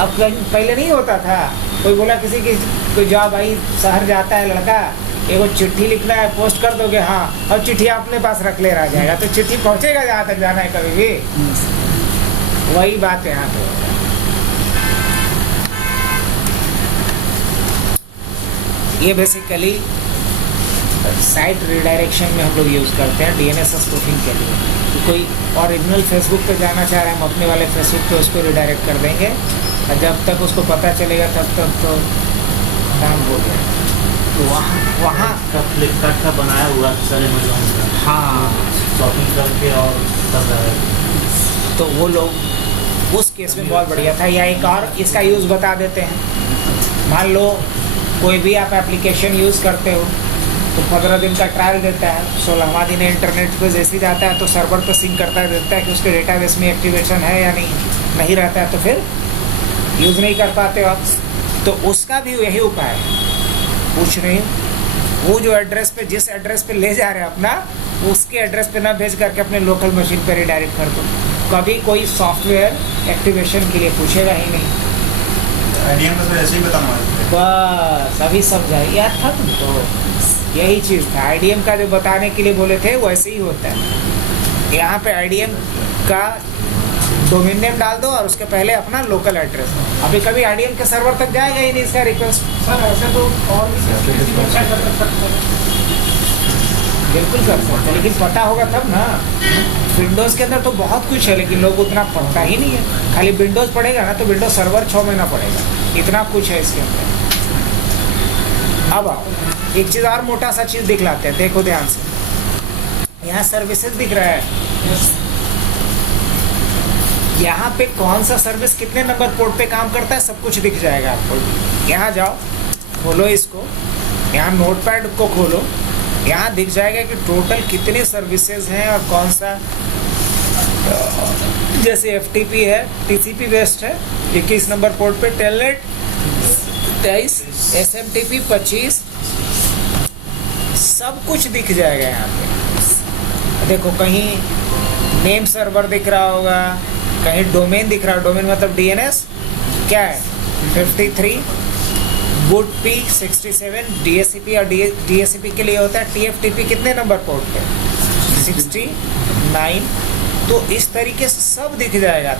अब पहले नहीं होता था, कोई बोला किसी की कोई जॉब भाई शहर जाता है लड़का, एगो चिट्ठी लिखना है, पोस्ट कर दोगे, हाँ, और चिट्ठी अपने पास रख ले रह जाएगा, तो चिट्ठी पहुंचेगा जहाँ तक जाना है कभी भी। वही बात यहाँ पे होगा। ये बेसिकली साइट रिडायरेक्शन में हम लोग यूज़ करते हैं डीएनएस स्पूफिंग के लिए। तो कोई ओरिजिनल फेसबुक पे जाना चाह रहे हैं, हम अपने वाले फेसबुक पे उसको रिडायरेक्ट कर देंगे, और जब तक उसको पता चलेगा तब तक तो काम हो गया। तो वहाँ का फ्लिपकार्ट का बनाया हुआ सारे महिलाओं का, हाँ, शॉपिंग करके और कर रहा है। तो वो लोग उस केस में बहुत बढ़िया था। या एक और इसका यूज़ बता देते हैं। मान लो कोई भी आप एप्लीकेशन यूज़ करते हो तो 15 दिन का ट्रायल देता है, 16वां दिन इंटरनेट पे जैसे जाता है तो सर्वर पे सिंक करता है, देखता है कि उसके डेटाबेस में एक्टिवेशन है या नहीं रहता है, तो फिर यूज़ नहीं कर पाते हो आप। तो उसका भी यही उपाय है। पूछ रही हूँ, वो जो एड्रेस पे, जिस एड्रेस पे ले जा रहे हैं अपना, उसके एड्रेस पे ना भेज करके अपने लोकल मशीन पे रिडायरेक्ट कर दो। कभी कोई सॉफ्टवेयर एक्टिवेशन के लिए पूछेगा ही नहीं। आईडीएम का तो ऐसे ही बताना है। बस अभी समझा यार था तुमको, यही चीज़ था। आईडीएम का जो बताने के लिए बोले थे वैसे ही होता है। यहाँ पे आईडीएम का डोमेन नेम डाल दो और उसके पहले अपना लोकल एड्रेस। अभी कभी आईडीएम के सर्वर तक जाएगा ही नहीं इसका रिक्वेस्ट। सर ऐसे तो और भी कर सकते हैं। बिल्कुल कर सकते हैं, लेकिन पता होगा तब ना। विंडोज़ के अंदर तो बहुत कुछ है, लेकिन लोग उतना पढ़ता ही नहीं है। खाली विंडोज़ पढ़ेगा ना तो विंडोज़ सर्वर 6 महीना पड़ेगा, इतना कुछ है इसके अंदर। अब आओ एक चीज़ और मोटा सा चीज़ दिखलाते हैं, देखो ध्यान से। यहाँ सर्विसेज दिख रहा है, यहाँ पे कौन सा सर्विस कितने नंबर पोर्ट पे काम करता है सब कुछ दिख जाएगा आपको। यहाँ जाओ, खोलो इसको, यहाँ नोटपैड को खोलो, यहाँ दिख जाएगा कि टोटल कितने सर्विसेज हैं और कौन सा। जैसे FTP है, TCP बेस्ड है 21 नंबर पोर्ट पे, टेलनेट 23, SMTP 25, सब कुछ दिख जाएगा यहाँ पे। देखो कहीं नेम सर्वर दिख रहा होगा, कहीं डोमेन दिख रहा है, डोमेन मतलब DNS क्या है 53, बूट P 67, DSCP और DSCP के लिए होता है TFTP कितने नंबर पोर्ट पे 69। तो इस तरीके से सब दिख जाएगा।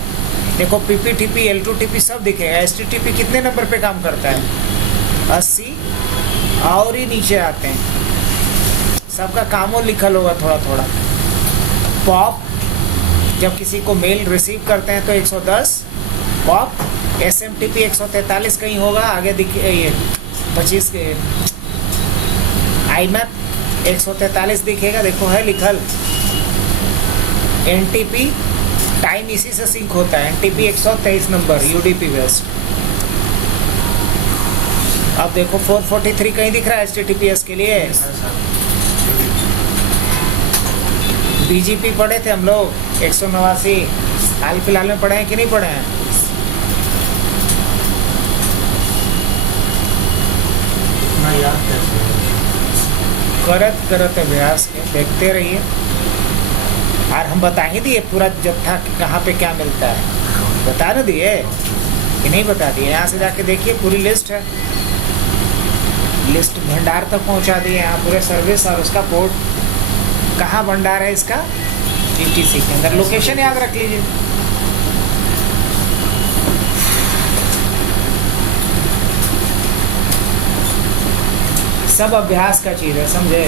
देखो PPTP, L2TP सब दिखेगा। HTTP कितने नंबर पे काम करता है 80, और ही नीचे आते हैं, सबका कामों लिखल होगा थोड़ा थोड़ा। पॉप जब किसी को मेल रिसीव करते हैं तो 110 पॉप। SMTP 143 कहीं होगा, आगे दिखे ये 25 के। IMAP 143 दिखेगा, देखो है लिखल। NTP टाइम इसी से सिंक होता है, NTP 123 नंबर UDP बेस्ड। अब देखो 443 कहीं दिख रहा है HTTPS के लिए। BGP पढ़े थे हम लोग 189, हाल फिलहाल में पढ़े हैं कि नहीं पढ़े हैं? इतना याद कैसे? करत अभ्यास के देखते रहिए। और हम बता ही दिए पूरा जत्था कहाँ पे क्या मिलता है, बता न दिए कि नहीं बता दिए? यहाँ से जाके देखिए पूरी लिस्ट है, लिस्ट भंडार तक पहुँचा दिए यहाँ पूरे सर्विस और उसका पोर्ट कहाँ भंडार है इसका ETC के अंदर। लोकेशन याद रख लीजिए। सब अभ्यास का चीज़ है, समझे?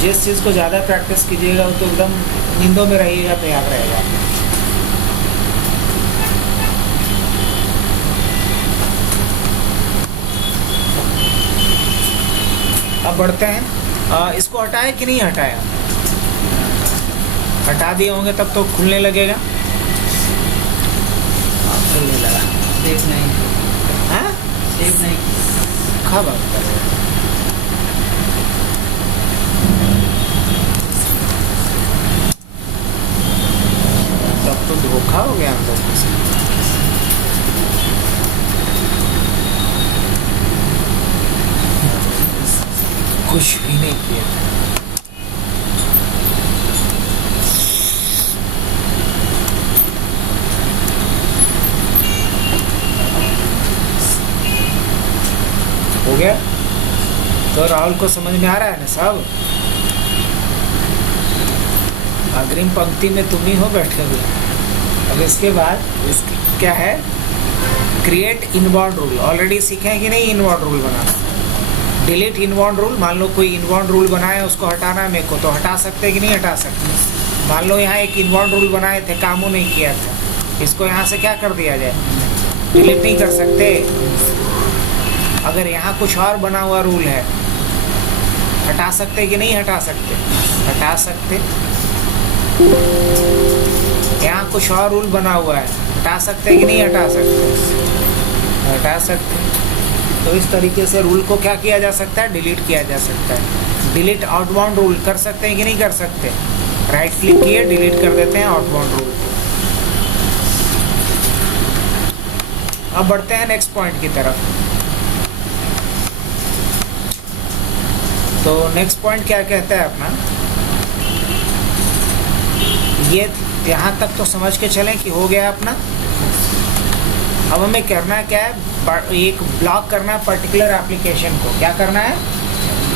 जिस चीज़ को ज़्यादा प्रैक्टिस कीजिएगा वो तो एकदम नींदों में रहिएगा तो याद रहेगा। अब बढ़ते हैं। इसको हटाएं कि नहीं हटाया? हटा दिए होंगे तब तो खुलने लगेगा। खुलने लगा। सेव नहीं, हाँ सेव नहीं। कहाँ बात कर रहे हैं? कुछ भी नहीं किया था। हो गया? तो राहुल को समझ में आ रहा है ना सब? अग्रिम पंक्ति में तुम ही हो बैठे हुए। अब इसके बाद क्या है? Create inbound rule. ऑलरेडी सीखे हैं कि नहीं इनबाउंड रूल बनाना? Delete inbound rule. मान लो कोई इनबाउंड रूल बनाए, उसको हटाना है मेरे को, तो हटा सकते हैं कि नहीं हटा सकते? मान लो यहाँ एक इनबाउंड रूल बनाए थे, कामों नहीं किया था, इसको यहाँ से क्या कर दिया जाए? डिलीट नहीं कर सकते। अगर यहाँ कुछ और बना हुआ रूल है, हटा सकते कि नहीं हटा सकते? हटा सकते। यहाँ कुछ और रूल बना हुआ है, हटा सकते कि नहीं हटा सकते? हटा सकते। तो इस तरीके से रूल को क्या किया जा सकता है? डिलीट किया जा सकता है। डिलीट आउटबाउंड रूल कर सकते हैं कि नहीं कर सकते? राइट क्लिक किए, डिलीट कर देते हैं आउटबाउंड रूल। अब बढ़ते हैं नेक्स्ट पॉइंट की तरफ। तो नेक्स्ट पॉइंट क्या कहता है अपना? ये यहाँ तक तो समझ के चलें कि हो गया अपना। अब हमें करना क्या है? एक ब्लॉक करना है पर्टिकुलर एप्लीकेशन को। क्या करना है?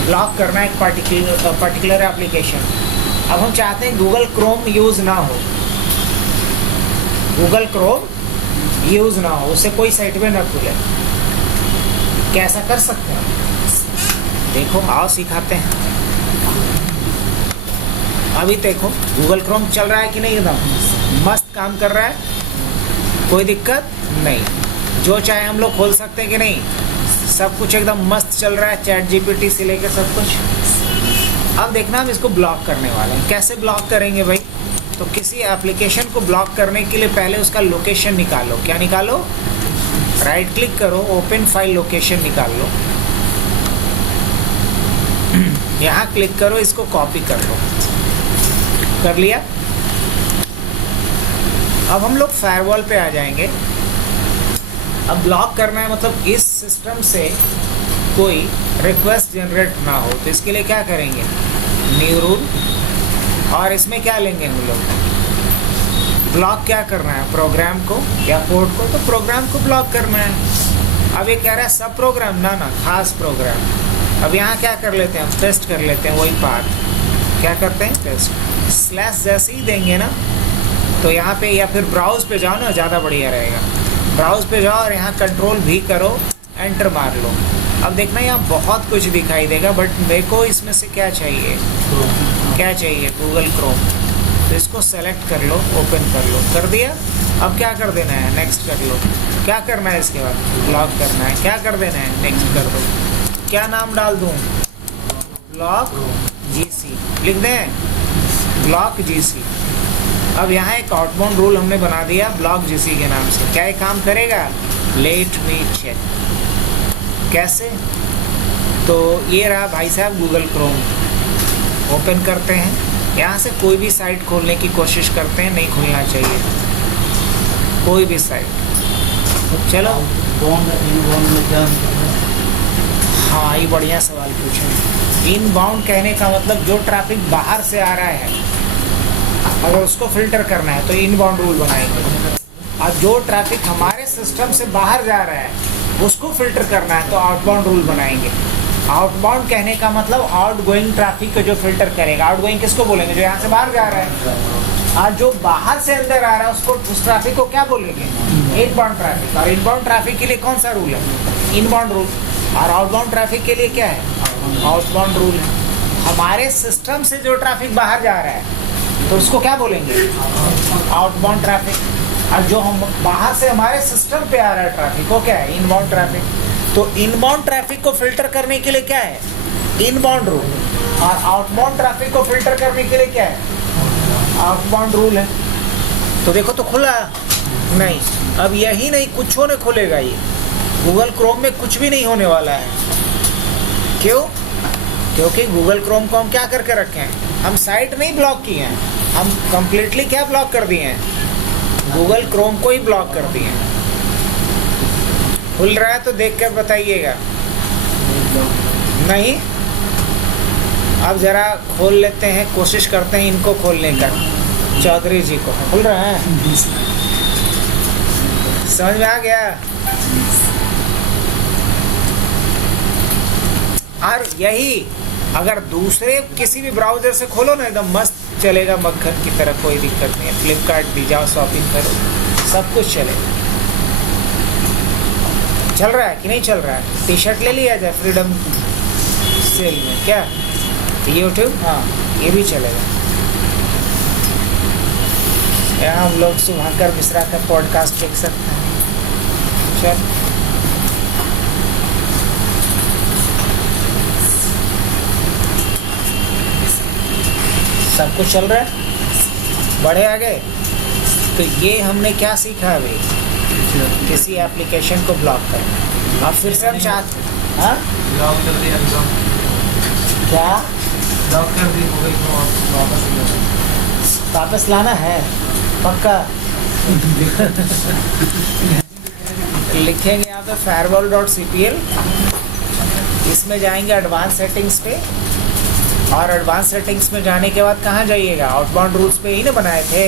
ब्लॉक करना है एक पर्टिकुलर एप्लीकेशन। अब हम चाहते हैं गूगल क्रोम यूज़ ना हो, गूगल क्रोम यूज़ ना हो, उससे कोई साइट में ना खुले। कैसा कर सकते हैं? देखो आओ सिखाते हैं। अभी देखो गूगल क्रोम चल रहा है कि नहीं? एकदम मस्त काम कर रहा है, कोई दिक्कत नहीं। जो चाहे हम लोग खोल सकते हैं कि नहीं? सब कुछ एकदम मस्त चल रहा है, चैट जीपीटी से लेकर सब कुछ। अब देखना हम इसको ब्लॉक करने वाले हैं। कैसे ब्लॉक करेंगे भाई? तो किसी एप्लीकेशन को ब्लॉक करने के लिए पहले उसका लोकेशन निकालो। क्या निकालो? राइट क्लिक करो, ओपन फाइल लोकेशन निकाल लो। यहाँ क्लिक करो, इसको कॉपी कर लो। कर लिया? अब हम लोग फायरवॉल पे आ जाएंगे। अब ब्लॉक करना है मतलब इस सिस्टम से कोई रिक्वेस्ट जनरेट ना हो, तो इसके लिए क्या करेंगे? New rule. और इसमें क्या लेंगे हम लोग? ब्लॉक क्या करना है? प्रोग्राम को या कोड को? तो प्रोग्राम को ब्लॉक करना है। अब ये कह रहा है सब प्रोग्राम ना, खास प्रोग्राम। अब यहाँ क्या कर लेते हैं? हम पेस्ट कर लेते हैं वही पाथ। क्या करते हैं? पेस्ट। स्लैश जैसे ही देंगे ना, तो यहाँ पे या फिर ब्राउज पे जाओ ना, ज़्यादा बढ़िया रहेगा। ब्राउज पे जाओ और यहाँ कंट्रोल भी करो, एंटर मार लो। अब देखना यहाँ बहुत कुछ दिखाई देगा, बट मेरे को इसमें से क्या चाहिए? क्या चाहिए? Google Chrome. तो इसको सेलेक्ट कर लो, ओपन कर लो। कर दिया? अब क्या कर देना है? नेक्स्ट कर लो। क्या करना है इसके बाद? ब्लॉक करना है। क्या कर देना है? नेक्स्ट कर दो। क्या नाम डाल दूँ? ब्लॉक जीसी लिख दें, ब्लॉक जीसी। अब यहाँ एक आउटबाउंड रूल हमने बना दिया ब्लॉक जीसी के नाम से। क्या ये काम करेगा? Let me check. कैसे? तो ये रहा भाई साहब गूगल क्रोम। ओपन करते हैं। यहाँ से कोई भी साइट खोलने की कोशिश करते हैं, नहीं खुलना चाहिए कोई भी साइट। तो चलो हाँ, ये बढ़िया सवाल पूछा। इनबाउंड कहने का मतलब जो ट्रैफिक बाहर से आ रहा है, अगर उसको फिल्टर करना है तो इनबाउंड रूल बनाएंगे। और जो ट्रैफिक हमारे सिस्टम से बाहर जा रहा है उसको फिल्टर करना है तो आउटबाउंड रूल बनाएंगे। आउटबाउंड कहने का मतलब आउट गोइंग ट्रैफिक को जो फिल्टर करेगा। आउट गोइंग किसको बोलेंगे? जो यहाँ से बाहर जा रहा है। और जो बाहर से अंदर आ रहा है उसको, उस ट्रैफिक को क्या बोलेंगे? Inbound traffic. और इनबाउंड ट्रैफिक के लिए कौन सा रूल है? Inbound rule. और आउटबाउंड ट्रैफिक के लिए क्या है? आउटबाउंड रूल है। हमारे सिस्टम से जो ट्रैफिक बाहर जा रहा है तो उसको क्या बोलेंगे? Outbound traffic. और जो हम बाहर से हमारे सिस्टम पे आ रहा है ट्रैफिक, वो क्या है? Inbound traffic. तो इनबाउंड ट्रैफिक को फिल्टर करने के लिए क्या है? Inbound rule. और आउटबाउंड ट्रैफिक को फिल्टर करने के लिए क्या है? आउटबाउंड रूल है। तो देखो तो खुला नहीं। अब यही नहीं, कुछ नहीं खुलेगा। ये गूगल क्रोम में कुछ भी नहीं होने वाला है। क्यों? क्योंकि गूगल क्रोम को हम क्या करके रखे हैं? हम साइट नहीं ब्लॉक किए हैं, हम कंप्लीटली क्या ब्लॉक कर दिए हैं? गूगल क्रोम को ही ब्लॉक कर दिए हैं। खुल रहा है तो देख कर बताइएगा। नहीं अब ज़रा खोल लेते हैं, कोशिश करते हैं इनको खोलने का। चौधरी जी को खुल रहा है, समझ में आ गया। और यही अगर दूसरे किसी भी ब्राउज़र से खोलो ना, एकदम मस्त चलेगा मक्खन की तरह, कोई दिक्कत नहीं है। फ्लिपकार्ट भी जाओ, शॉपिंग करो, सब कुछ चलेगा। चल रहा है कि नहीं चल रहा है? टी शर्ट ले लिया जाए फ्रीडम सेल में, क्या यूट्यूब? हाँ, ये भी चलेगा। यहाँ हम लोग शुभंकर मिश्रा का पॉडकास्ट देख सकते हैं। चल, सब कुछ चल रहा है, बढ़े आगे। तो ये हमने क्या सीखा अभी? किसी एप्लीकेशन को ब्लॉक करना। अब फिर से हम चाहते, हाँ लॉक कर दिया एकदम, क्या लॉक कर दी मोबाइल को, वापस लाना है पक्का। लिखेंगे यहाँ पे firewall.cpl, इसमें जाएंगे एडवांस सेटिंग्स पे, और एडवांस सेटिंग्स में जाने के बाद कहाँ जाइएगा? आउटबाउंड रूल्स पे ही ना बनाए थे,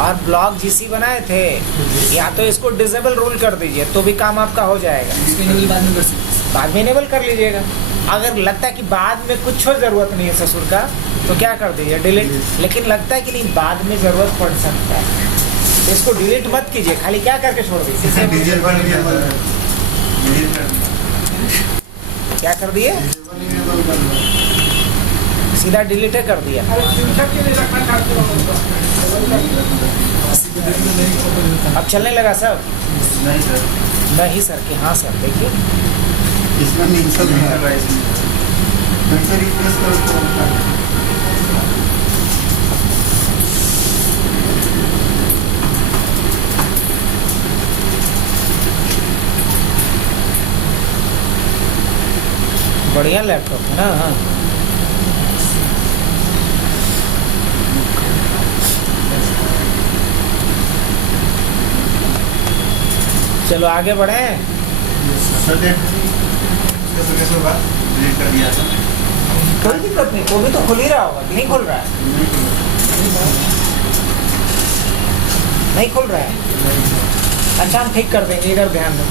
और ब्लॉक जीसी बनाए थे। या तो इसको डिसेबल रूल कर दीजिए तो भी काम आपका हो जाएगा। बाद में इनेबल कर लीजिएगा। अगर लगता है कि बाद में कुछ ज़रूरत नहीं है ससुर का, तो क्या कर दीजिए? डिलीट। लेकिन लगता है कि नहीं, बाद में ज़रूरत पड़ सकता है, तो इसको डिलीट मत कीजिए, खाली क्या करके छोड़ दीजिए? क्या कर दिए? सीधा डिलीट कर दिया। अब चलने लगा सब? नहीं सर, नहीं सर कि हाँ सर, देखिए इसमें नहीं सर, नहीं कर रहा है इसमें। फिर से रिफ्रेश करो तो बढ़िया लैपटॉप है ना। हाँ, चलो आगे बढ़े। सर कैसे होगा? डिलीट कर दिया था। कोई दिक्कत नहीं, वो भी तो खुल ही रहा होगा कि नहीं खुल रहा है? नहीं खुल रहा है। अच्छा, हम ठीक कर देंगे, इधर ध्यान दो।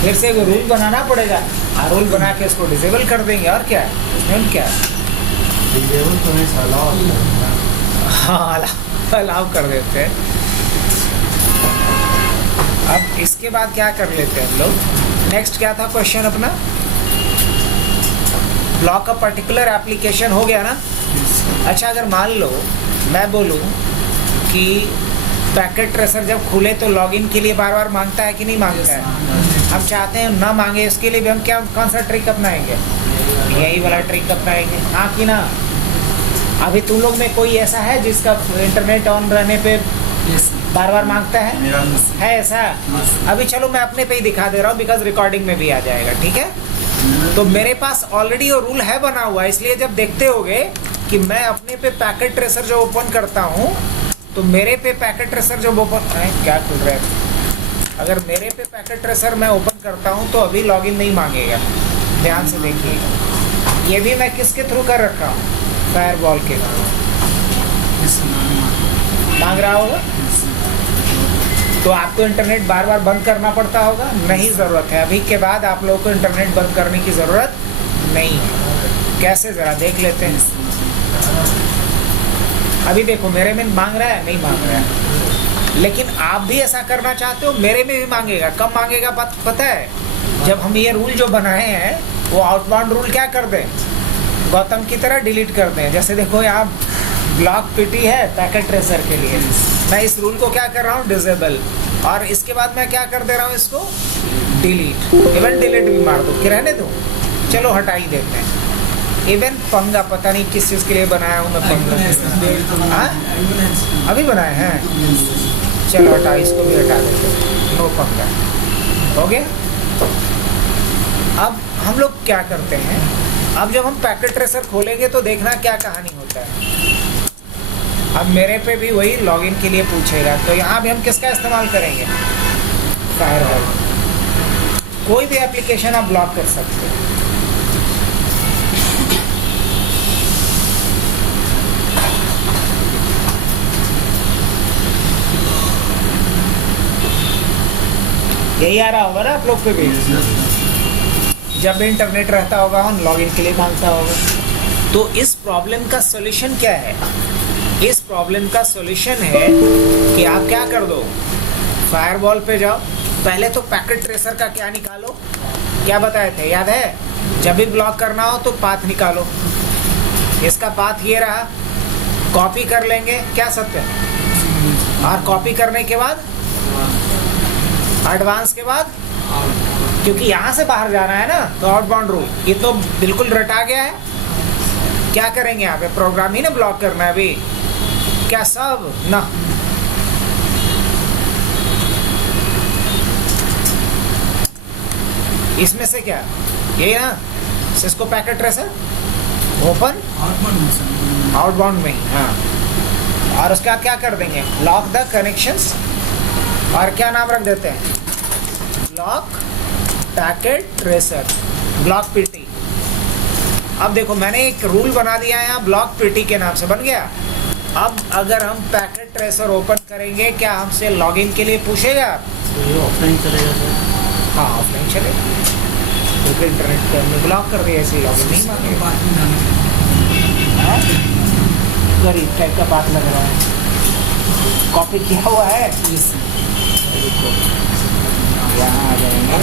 फिर से वो रूल बनाना पड़ेगा, और रूल बना के इसको डिसेबल कर देंगे। और क्या है इसमें? क्या है? डिसेबल तो नहीं साला, हाँ, अलाउ कर देते हैं। अब इसके बाद क्या कर लेते हैं हम लोग? नेक्स्ट क्या था क्वेश्चन अपना? ब्लॉक अ पर्टिकुलर एप्लीकेशन हो गया ना। अच्छा, अगर मान लो मैं बोलूँ कि पैकेट ट्रेसर जब खुले तो लॉगिन के लिए बार बार मांगता है कि नहीं मांगता है? हम चाहते हैं ना मांगे, इसके लिए भी हम क्या, कौन सा ट्रिक अपनाएंगे? यही वाला ट्रिक अपनाएंगे, हाँ कि ना? अभी तुम लोग में कोई ऐसा है जिसका इंटरनेट ऑन रहने पे बार बार मांगता है? है ऐसा? अभी चलो मैं अपने पे ही दिखा दे रहा हूँ, बिकॉज रिकॉर्डिंग में भी आ जाएगा, ठीक है? तो मेरे पास ऑलरेडी वो रूल है बना हुआ है, इसलिए जब देखते होगे कि मैं अपने पे पैकेट ट्रेसर जो ओपन करता हूँ, तो मेरे पे पैकेट ट्रेसर जो ओपन है, क्या खुल रहा है? अगर मेरे पे पैकेट ट्रेसर मैं ओपन करता हूँ तो अभी लॉगिन नहीं मांगेगा। ध्यान से देखिएगा, ये भी मैं किसके थ्रू कर रखा हूँ? फायरवॉल के मांग रहा होगा। तो आपको इंटरनेट बार बार बंद करना पड़ता होगा? नहीं, ज़रूरत है। अभी के बाद आप लोगों को इंटरनेट बंद करने की ज़रूरत नहीं है। कैसे, ज़रा देख लेते हैं। अभी देखो, मेरे में मांग रहा है? नहीं मांग रहा है। लेकिन आप भी ऐसा करना चाहते हो, मेरे में भी मांगेगा। कब मांगेगा पता है? जब हम ये रूल जो बनाए हैं, वो आउटबाउंड रूल क्या कर दें? गौतम की तरह डिलीट कर दें। जैसे देखो यहाँ ब्लॉक पीटी है पैकेट ट्रेसर के लिए, मैं इस रूल को क्या कर रहा हूँ? डिसेबल। और इसके बाद मैं क्या कर दे रहा हूँ? इसको डिलीट। इवन डिलीट भी मार दो कि रहने दो, चलो हटा ही देते हैं। इवन पंगा, पता नहीं किस चीज़ के लिए बनाया हूँ मैं पंगा। हाँ, अभी बनाए हैं, चलो हटा, इसको भी हटा देते हैं, नो पंगा, हो गया। अब हम लोग क्या करते हैं? अब जब हम पैकेट ट्रेसर खोलेंगे तो देखना क्या कहानी होता है। अब मेरे पे भी वही लॉगिन के लिए पूछेगा, तो यहाँ भी हम किसका इस्तेमाल करेंगे? फायरवॉल। कोई भी एप्लीकेशन आप ब्लॉक कर सकते हो। यही आ रहा होगा ना आप लोग पे भी, जब भी इंटरनेट रहता होगा ऑन लॉगिन के लिए मांगता होगा। तो इस प्रॉब्लम का सॉल्यूशन क्या है? इस प्रॉब्लम का सॉल्यूशन है कि आप क्या कर दो, फायरवॉल पे जाओ, पहले तो पैकेट ट्रेसर का क्या निकालो, क्या बताए थे याद है? जब भी ब्लॉक करना हो तो पाथ निकालो। इसका पाथ ये रहा, कॉपी कर लेंगे, क्या सत्य, और कॉपी करने के बाद एडवांस के बाद, क्योंकि यहाँ से बाहर जाना है ना, तो आउटबाउंड रूल ये तो बिल्कुल रटा गया है। क्या करेंगे यहाँ पे, प्रोग्राम ही ना ब्लॉक करना है अभी, क्या सब ना। इसमें से क्या, यही ना Cisco packet tracer open outbound में ही, हाँ। और उसका क्या कर देंगे, लॉक द कनेक्शंस, और क्या नाम रख देते हैं, block packet tracer, block PT. अब देखो मैंने एक रूल बना दिया है यहाँ, ब्लॉक पीटी के नाम से बन गया। अब अगर हम पैकेट ट्रेसर ओपन करेंगे, क्या हमसे लॉगिन के लिए पूछेगा? तो ये ऑफलाइन चलेगा सर? हाँ ऑफलाइन चलेगा, क्योंकि इंटरनेट पे हमने ब्लॉक कर दिया, ऐसे लॉगिन नहीं मांगेगा। हाँ? गरीब टाइप का बात लग रहा है, कॉपी किया हुआ है। देखो यहाँ आ जाएंगे,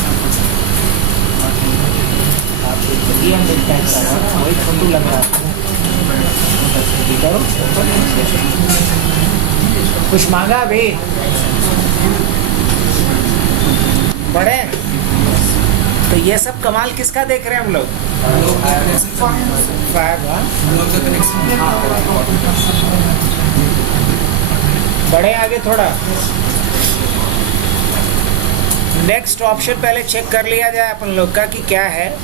आपको चलिए हम देखते हैं, वही फोटो लग रहा है। करो कुछ मांगा अभी बड़े, तो ये सब कमाल किसका देख रहे हैं हम लोग? बड़े आगे थोड़ा, नेक्स्ट ऑप्शन पहले चेक कर लिया जाए अपन लोग का कि क्या है।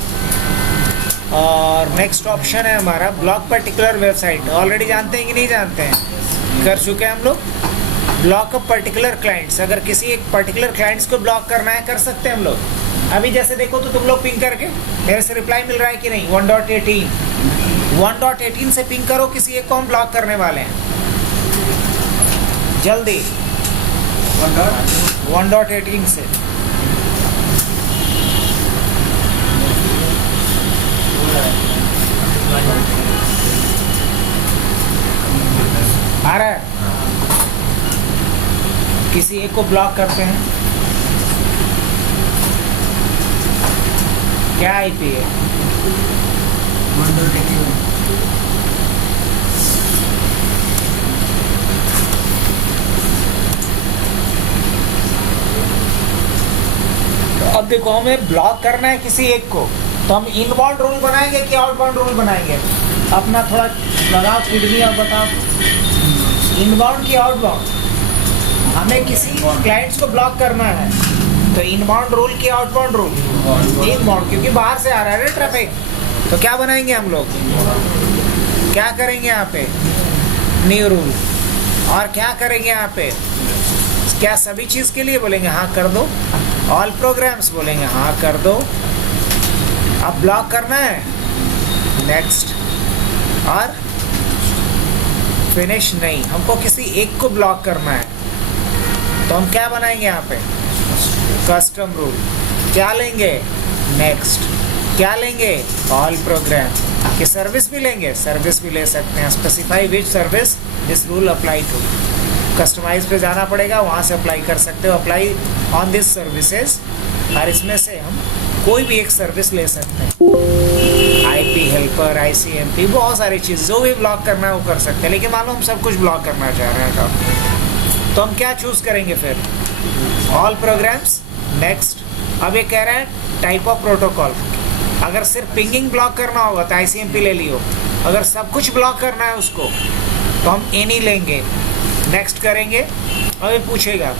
और नेक्स्ट ऑप्शन है हमारा ब्लॉक पर्टिकुलर वेबसाइट। ऑलरेडी जानते हैं कि नहीं जानते हैं? कर चुके हैं हम लोग। ब्लॉक ऑफ पर्टिकुलर क्लाइंट्स, अगर किसी एक पर्टिकुलर क्लाइंट्स को ब्लॉक करना है कर सकते हैं हम लोग। अभी जैसे देखो तो तुम लोग पिंग करके मेरे से रिप्लाई मिल रहा है कि नहीं, 1.18 से पिंग करो, किसी एक को हम ब्लॉक करने वाले हैं जल्दी। 1.18 से आ रहा है, किसी एक को ब्लॉक करते हैं। क्या आईपी है? अब देखो हमें ब्लॉक करना है किसी एक को, तो हम इनबाउंड रूल बनाएंगे कि आउटबाउंड रूल बनाएंगे? अपना थोड़ा लगाओ किडनी और बताओ, इनबाउंड की आउटबाउंड? हमें किसी क्लाइंट्स को ब्लॉक करना है तो इनबाउंड रूल की आउटबाउंड रूल? इनबाउंड, क्योंकि बाहर से आ रहा है ट्रैफिक। तो क्या बनाएंगे हम लोग, क्या करेंगे यहाँ पे, न्यू रूल। और क्या करेंगे यहाँ पे, क्या सभी चीज़ के लिए बोलेंगे हाँ कर दो, ऑल प्रोग्राम्स बोलेंगे हाँ कर दो। अब ब्लॉक करना है, नेक्स्ट, और फिनिश नहीं, हमको किसी एक को ब्लॉक करना है। तो हम क्या बनाएंगे यहाँ पे, कस्टम रूल। क्या लेंगे, नेक्स्ट। क्या लेंगे, ऑल प्रोग्राम। कि सर्विस भी लेंगे, सर्विस भी ले सकते हैं। Specify which service this rule apply to. Customize पे जाना पड़ेगा, वहाँ से अप्लाई कर सकते हो, अप्लाई ऑन दिस सर्विसेज। और इसमें से हम कोई भी एक सर्विस ले सकते हैं, आईपी हेल्पर, आईसीएमपी, बहुत सारी चीज़ जो भी ब्लॉक करना है वो कर सकते हैं। लेकिन मालूम हम सब कुछ ब्लॉक करना चाह रहे हैं, तो हम क्या चूज़ करेंगे फिर, ऑल प्रोग्राम्स, नेक्स्ट। अब ये कह रहा है टाइप ऑफ प्रोटोकॉल। अगर सिर्फ पिंगिंग ब्लॉक करना होगा तो आईसीएमपी ले लियो, अगर सब कुछ ब्लॉक करना है उसको तो हम एनी लेंगे, नेक्स्ट करेंगे। अब ये पूछेगा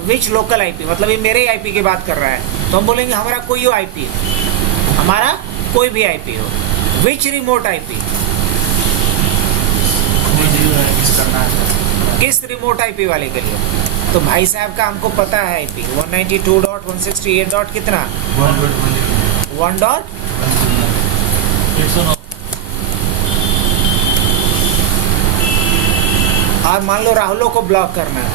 विच लोकल आईपी, मतलब ये मेरे आईपी की बात कर रहा है, तो हम बोलेंगे हमारा कोई आईपी, हमारा कोई भी आईपी हो। विच रिमोट आईपी, किस रिमोट आईपी वाले के लिए, तो भाई साहब का हमको पता है आईपी 192.168 डॉट कितना 1 डॉट 109 और मान लो राहुलों को ब्लॉक करना है,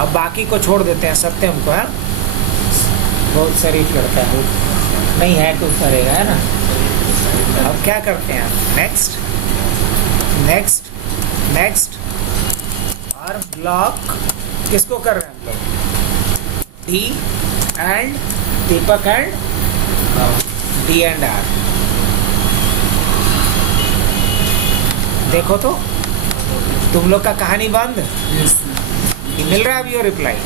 अब बाकी को छोड़ देते हैं सत्यम को, है बहुत शरीफ लड़का है, नहीं है कुछ करेगा, है ना। अब क्या करते हैं, नेक्स्ट नेक्स्ट नेक्स्ट और ब्लॉक किसको कर रहे हैं हम लोग, D and Deepak and D and R. देखो तो तुम लोग का कहानी बंद, Yes. ये मिल रहा है अभी वो रिप्लाई।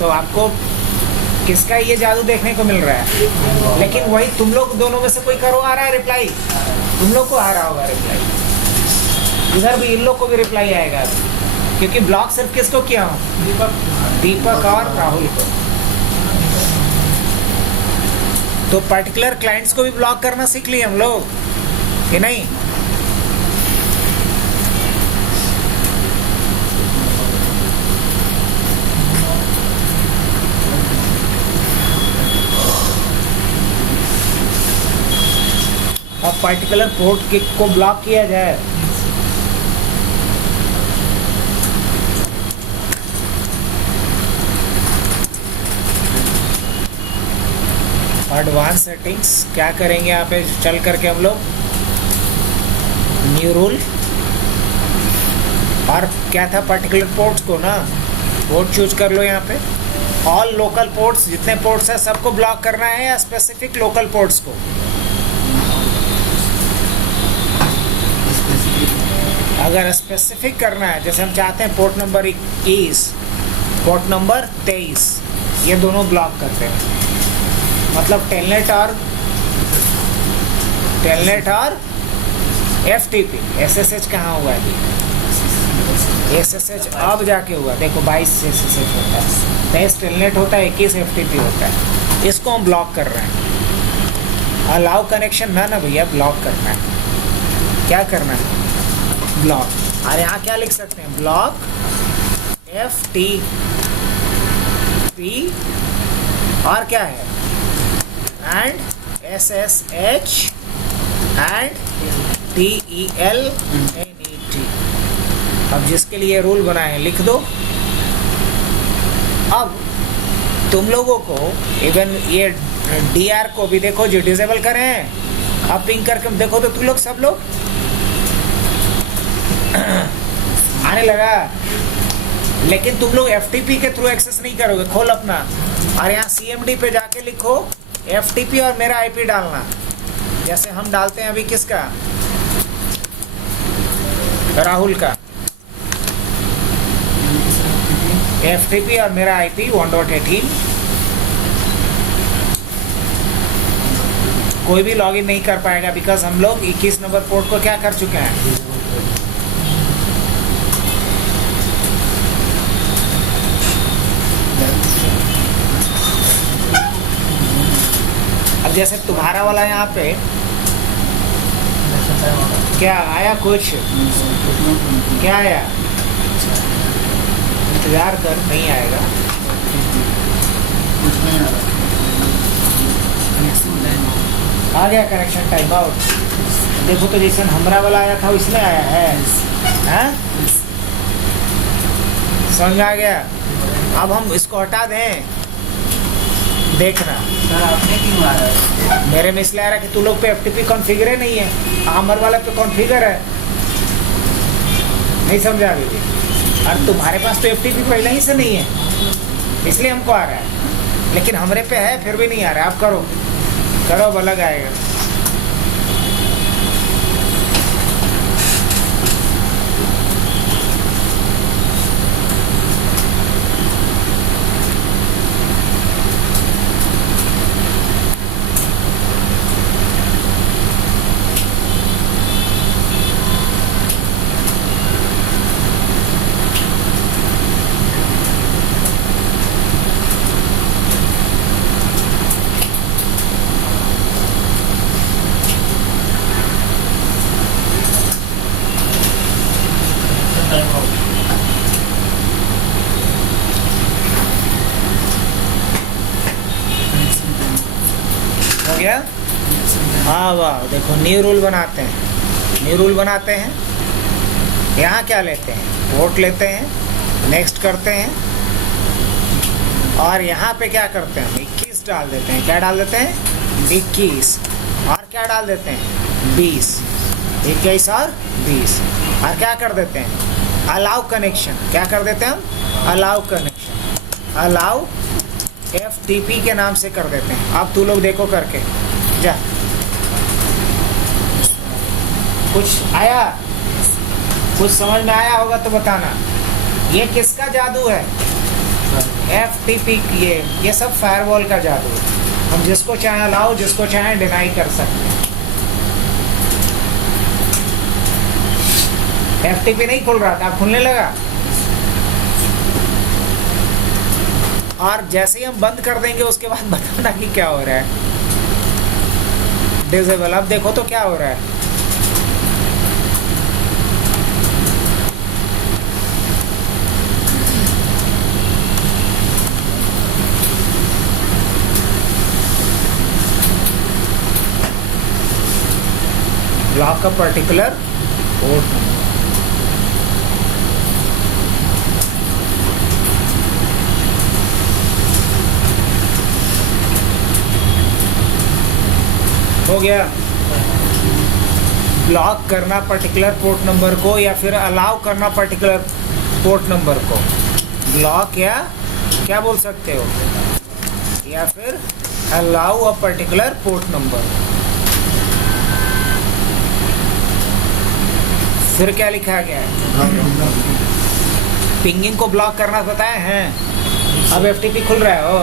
तो आपको किसका ये जादू देखने को मिल रहा है, लेकिन वही तुम लोग दोनों में से कोई करो आ रहा है रिप्लाई, तुम लोग को आ रहा होगा रिप्लाई, इधर भी इन लोग को भी रिप्लाई आएगा अभी, क्योंकि ब्लॉक सिर्फ किसको किया हूँ, दीपक और राहुल को। तो पर्टिकुलर क्लाइंट्स को भी ब्लॉक करना सीख लिए हम लोग कि नहीं। अब पर्टिकुलर पोर्ट को ब्लॉक किया जाए, एडवांस सेटिंग्स क्या करेंगे यहाँ पे चल करके हम लोग, न्यू रूल, और क्या था पर्टिकुलर पोर्ट्स को ना, पोर्ट चूज कर लो यहाँ पे, ऑल लोकल पोर्ट्स, जितने पोर्ट्स हैं सबको ब्लॉक करना है या स्पेसिफिक लोकल पोर्ट्स को। अगर स्पेसिफिक करना है, जैसे हम चाहते हैं पोर्ट नंबर 21, पोर्ट नंबर 23, ये दोनों ब्लॉक करते हैं, मतलब टेलनेट और FTP। SSH कहाँ हुआ है, SSH अब जाके हुआ, देखो 22 SSH होता है, 23 टेलनेट होता है, 21 FTP होता है, इसको हम ब्लॉक कर रहे हैं। अलाउ कनेक्शन ना भैया, ब्लॉक करना है, क्या करना है, ब्लॉक। और यहाँ क्या लिख सकते हैं, ब्लॉक FTP और क्या है, एंड SSH एंड TELNET। अब जिसके लिए रूल बनाए लिख दो। अब तुम लोगों को इवन ये DR को भी देखो जो डिसेबल करें, अब पिंग करके देखो तो तुम लोग सब लोग आने लगा, लेकिन तुम लोग FTP के थ्रू एक्सेस नहीं करोगे। खोल अपना और यहाँ CMD पे जाके लिखो FTP और मेरा IP डालना, जैसे हम डालते हैं अभी किसका, राहुल का FTP और मेरा IP 1.18। कोई भी लॉगिन नहीं कर पाएगा बिकॉज हम लोग 21 नंबर पोर्ट को क्या कर चुके हैं, अब जैसे तुम्हारा वाला यहाँ पे क्या आया, कुछ क्या आया, इंतजार कर, नहीं आएगा, कुछ नहीं आ रहा। आ गया कनेक्शन टाइम आउट। देखो तो जैसे हमारा वाला आया था इसमें आया है, हैं? समझ में आ गया। अब हम इसको हटा दें, देखना सर आपने क्यों मारा है? मेरे में इसलिए आ रहा है कि तू लोग पे FTP कॉन्फ़िगर ही नहीं है, हमारे वाला पे कॉन्फ़िगर है, नहीं समझा अभी भी। और तुम्हारे पास तो FTP पहले ही से नहीं है, इसलिए हमको आ रहा है, लेकिन हमारे पे है फिर भी नहीं आ रहा है। आप करो करो, अब अलग आएगा। Time out. हो गया? हाँ वाह, देखो न्यू रूल बनाते हैं, न्यू रूल बनाते हैं। यहाँ क्या लेते हैं? वोट लेते हैं, नेक्स्ट करते हैं, और यहाँ पे क्या करते हैं? 21 डाल देते हैं। क्या डाल देते हैं? 21। और क्या डाल देते हैं? 20। 21 और 20। और क्या कर देते हैं? Allow connection. क्या कर देते हैं हम? Allow connection. अलाउ FTP के नाम से कर देते हैं। अब तू लोग देखो करके जा। कुछ आया? कुछ समझ में आया होगा तो बताना। ये किसका जादू है? FTP। ये सब फायरवॉल का जादू है। हम जिसको चाहे अलाउ, जिसको चाहे डिनाई कर सकते हैं। FTP नहीं खुल रहा था, अब खुलने लगा। और जैसे ही हम बंद कर देंगे उसके बाद बताना कि क्या हो रहा है। डिसेबल। अब देखो तो क्या हो रहा है। ब्लॉक का पर्टिकुलर पोर्ट नंबर। हो गया? ब्लॉक करना पर्टिकुलर पोर्ट नंबर को, या फिर अलाउ करना पर्टिकुलर पोर्ट नंबर को। ब्लॉक या क्या बोल सकते हो, या फिर allow a particular port number. फिर क्या लिखा गया है? पिंगिंग को ब्लॉक करना बताया है। अब FTP खुल रहा है, हो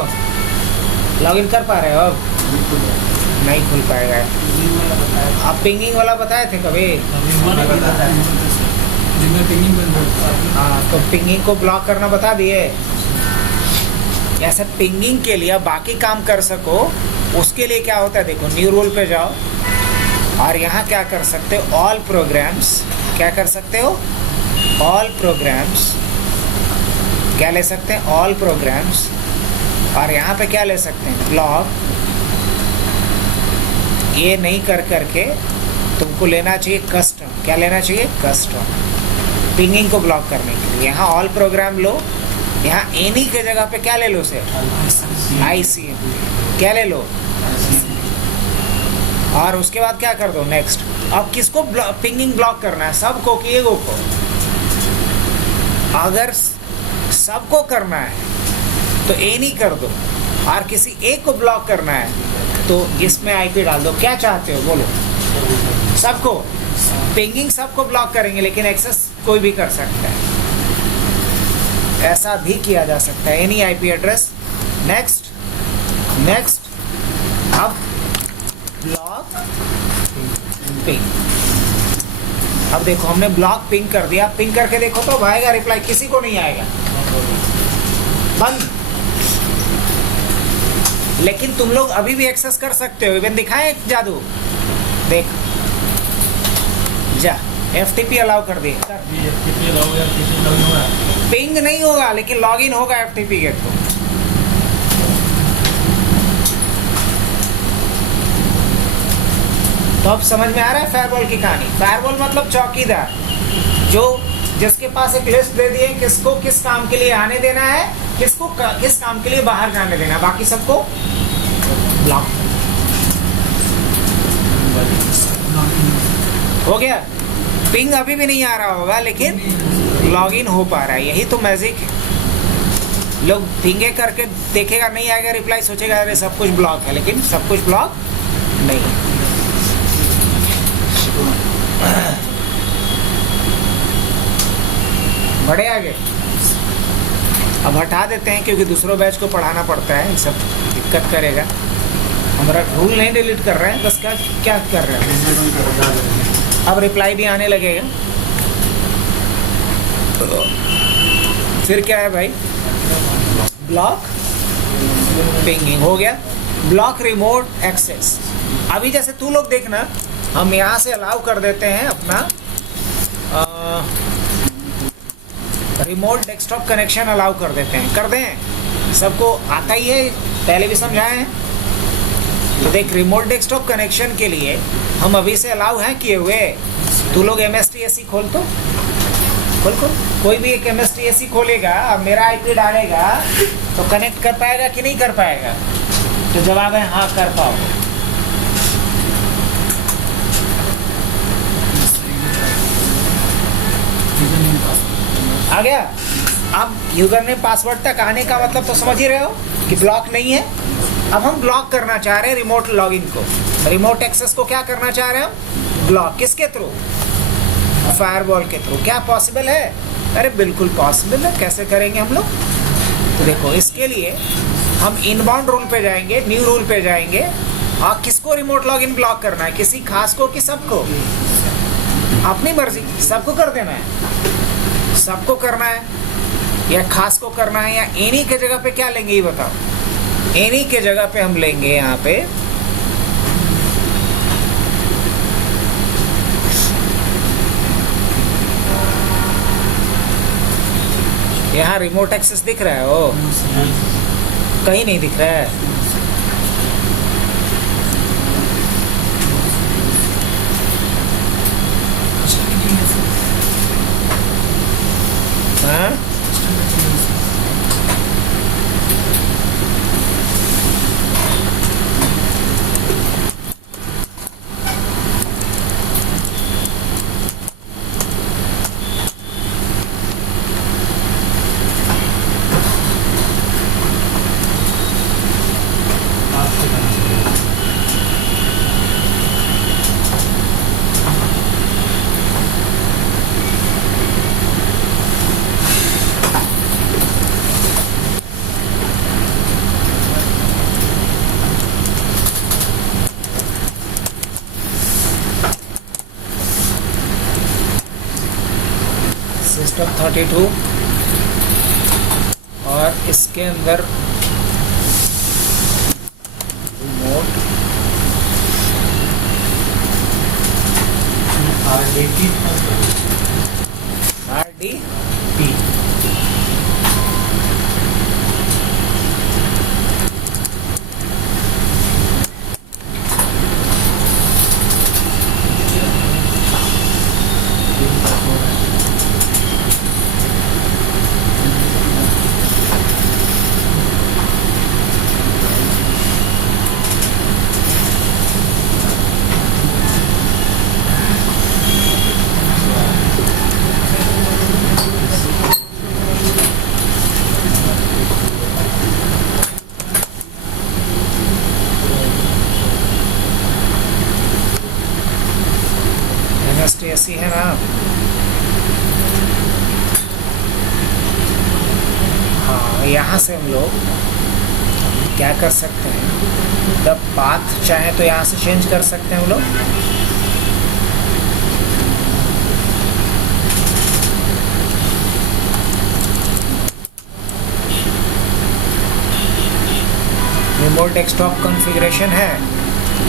लॉगिन कर पा रहे हो? अब नहीं खुल पाएगा। आप पिंगिंग वाला बताए थे कभी? हाँ, तो पिंगिंग को ब्लॉक करना बता दिए। ऐसे पिंगिंग के लिए बाकी काम कर सको, उसके लिए क्या होता है? देखो न्यू रूल पे जाओ, और यहाँ क्या कर सकते हो? All programmes. क्या कर सकते हो? All programmes. क्या ले सकते हैं? All programmes. और यहाँ पे क्या ले सकते हैं? ब्लॉक। ये नहीं कर करके तुमको लेना चाहिए कस्टम। क्या लेना चाहिए? कस्टम। पिंगिंग को ब्लॉक करने के लिए यहाँ ऑल प्रोग्राम लो। यहाँ एनी के जगह पे क्या ले लो? से ICM। क्या ले लो? और उसके बाद क्या कर दो? नेक्स्ट। अब किसको पिंगिंग ब्लॉक करना है? सबको कि एगो को? अगर सबको करना है तो एनी कर दो, और किसी एक को ब्लॉक करना है तो इसमें IP डाल दो। क्या चाहते हो बोलो? सबको। पिंगिंग सबको ब्लॉक करेंगे, लेकिन एक्सेस कोई भी कर सकता है। ऐसा भी किया जा सकता है। Any IP address. Next. Next. अब ब्लॉक पिंग। अब देखो हमने ब्लॉक पिंग कर दिया। पिंग करके देखो तो आएगा रिप्लाई? किसी को नहीं आएगा। बंद। लेकिन तुम लोग अभी भी एक्सेस कर सकते हो। इवन दिखाएं जादू? देख जा, FTP अलाउ कर दिया। पिंग नहीं होगा, लेकिन लॉगिन होगा FTP के थ्रू। तो अब समझ में आ रहा है फायरवॉल की कहानी? फायरवॉल मतलब चौकीदार, जो जिसके पास एक लिस्ट दे दिए किसको किस काम के लिए आने देना है, किसको किस काम के लिए बाहर जाने देना है, बाकी सबको ब्लॉक। हो गया? पिंग अभी भी नहीं आ रहा होगा, लेकिन लॉगिन हो पा रहा है। यही तो मैजिक है। लोग पिंगे करके देखेगा, नहीं आएगा रिप्लाई, सोचेगा अरे सब कुछ ब्लॉक है, लेकिन सब कुछ ब्लॉक नहीं है। बड़े आगे। अब हटा देते हैं क्योंकि दूसरों बैच को पढ़ाना पड़ता है, ये सब दिक्कत करेगा। हमारा रूल नहीं डिलीट कर रहे हैं, बस क्या कर रहे हैं। अब रिप्लाई भी आने लगेगा। फिर क्या है भाई? ब्लॉक पिंगिंग हो गया। Block remote access. अभी जैसे तू लोग देखना, हम यहाँ से अलाउ कर देते हैं अपना रिमोट डेस्कटॉप कनेक्शन अलाउ कर देते हैं, कर दें, सबको आता ही है, पहले भी समझाए हैं। तो देख रिमोट डेस्कटॉप कनेक्शन के लिए हम अभी से अलाउ हैं किए हुए। तू लोग MSTSC खोल तो खोल कोई भी एक MSTSC खोलेगा और मेरा IP डालेगा तो कनेक्ट कर पाएगा कि नहीं कर पाएगा? तो जवाब है हाँ कर पाओगे। आ गया? अब यूजर ने पासवर्ड तक आने का मतलब तो समझ ही रहे हो कि ब्लॉक नहीं है। अब हम ब्लॉक करना चाह रहे हैं रिमोट लॉगिन को, रिमोट एक्सेस को क्या करना चाह रहे हैं हम? ब्लॉक। किसके थ्रू? फायरवॉल के थ्रू। क्या पॉसिबल है? अरे बिल्कुल पॉसिबल है। कैसे करेंगे हम लोग? तो देखो इसके लिए हम इनबाउंड रूल पे जाएंगे, न्यू रूल पे जाएंगे और किसको रिमोट लॉगिन ब्लॉक करना है? किसी खास को कि सबको? अपनी मर्जी, सबको कर देना है, सबको करना है या खास को करना है या एनी के जगह पे क्या लेंगे ये बताओ? एनी के जगह पे हम लेंगे यहाँ पे यहाँ रिमोट एक्सेस दिख रहा है? ओ कहीं नहीं दिख रहा है। हाँ? सिस्टम 32 और इसके अंदर रिमोट RDP MSTSC है ना? हाँ, यहाँ से हम लोग क्या कर सकते हैं? द पाथ चाहे तो यहाँ से चेंज कर सकते हैं हम लोग। रिमोट डेस्कटॉप कॉन्फ़िगरेशन है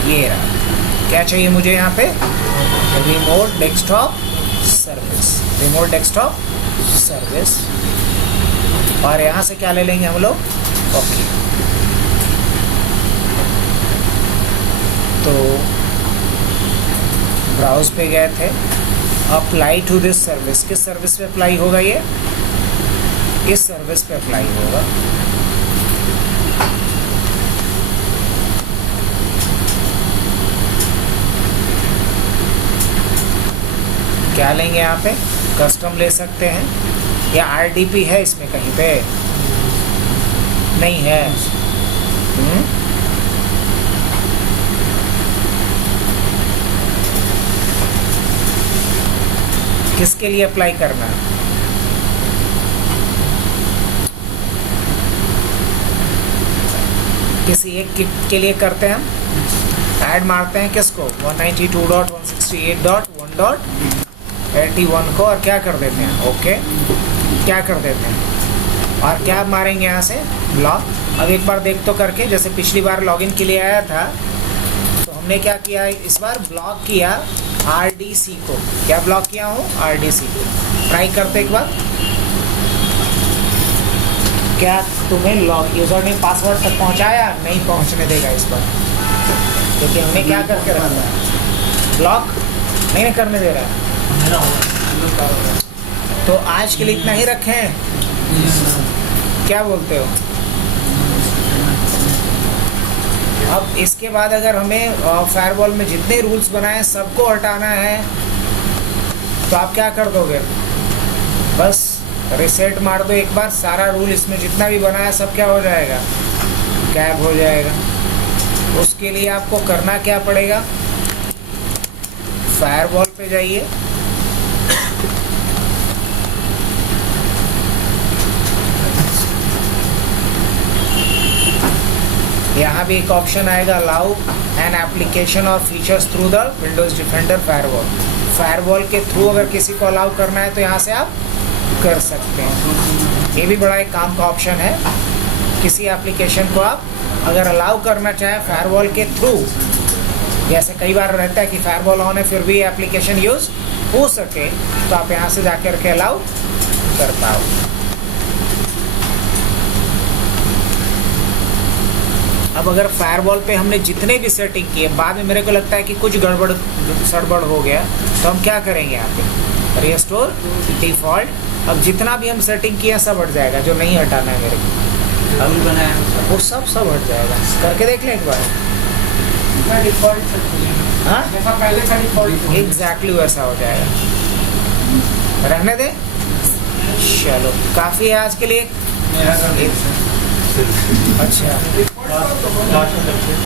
ये रहा। क्या चाहिए मुझे यहाँ पे? Remote desktop service, remote desktop service. और यहाँ से क्या ले लेंगे हम लोग? ओके, तो ब्राउज पे गए थे, अप्लाई टू दिस सर्विस। किस सर्विस पे अप्लाई होगा ये? इस सर्विस पे अप्लाई होगा। क्या लेंगे यहाँ पे? कस्टम ले सकते हैं या RDP है इसमें कहीं पे? नहीं है। किसके लिए अप्लाई करना है? किसी एक के लिए करते हैं हम, ऐड मारते हैं किसको? 192.168.1.81 को और क्या कर देते हैं? ओके, क्या कर देते हैं और क्या मारेंगे यहाँ से? ब्लॉक। अब एक बार देख तो करके, जैसे पिछली बार लॉगिन के लिए आया था तो हमने क्या किया? इस बार ब्लॉक किया RDC को। क्या ब्लॉक किया हूँ? RDC को। ट्राई करते एक बार। क्या तुम्हें लॉग यूजर ने पासवर्ड तक पहुंचाया? नहीं पहुंचने देगा इस बार, क्योंकि हमने क्या करके रखा है, ब्लॉक नहीं ना करने दे रहा है। मेरा होगा तो आज के लिए इतना ही रखें, क्या बोलते हो? अब इसके बाद अगर हमें फायरवॉल में जितने रूल्स बनाए सबको हटाना है तो आप क्या कर दोगे? बस रिसेट मार दो एक बार, सारा रूल इसमें जितना भी बना है सब क्या हो जाएगा, गायब हो जाएगा। उसके लिए आपको करना क्या पड़ेगा, फायरवॉल पे जाइए, यहाँ भी एक ऑप्शन आएगा, अलाउ एन एप्लीकेशन और features through the Windows defender firewall. Firewall के थ्रू अगर किसी को अलाउ करना है तो यहाँ से आप कर सकते हैं। ये भी बड़ा एक काम का ऑप्शन है, किसी एप्लीकेशन को आप अगर अलाउ करना चाहें फायरवॉल के थ्रू, जैसे कई बार रहता है कि फायरवॉल ऑन है फिर भी एप्लीकेशन यूज हो सके, तो आप यहाँ से जाकर के अलाउ कर पाओ। अब अगर फायरवॉल पे हमने जितने भी सेटिंग किए, बाद में मेरे को लगता है कि कुछ गड़बड़ सड़बड़ हो गया, तो हम क्या करेंगे यहाँ पे, रिस्टोर डिफॉल्ट। अब जितना भी हम सेटिंग किया सब हट जाएगा, जो नहीं हटाना है मेरे को, रूल बनाया वो सब हट जाएगा। करके देख लें एक बार। डिफॉल्ट हाँ जैसा पहले का डिफॉल्ट एग्जैक्टली वैसा हो जाएगा, रहने दे। चलो काफ़ी है आज के लिए। मेरा अच्छा लास्ट में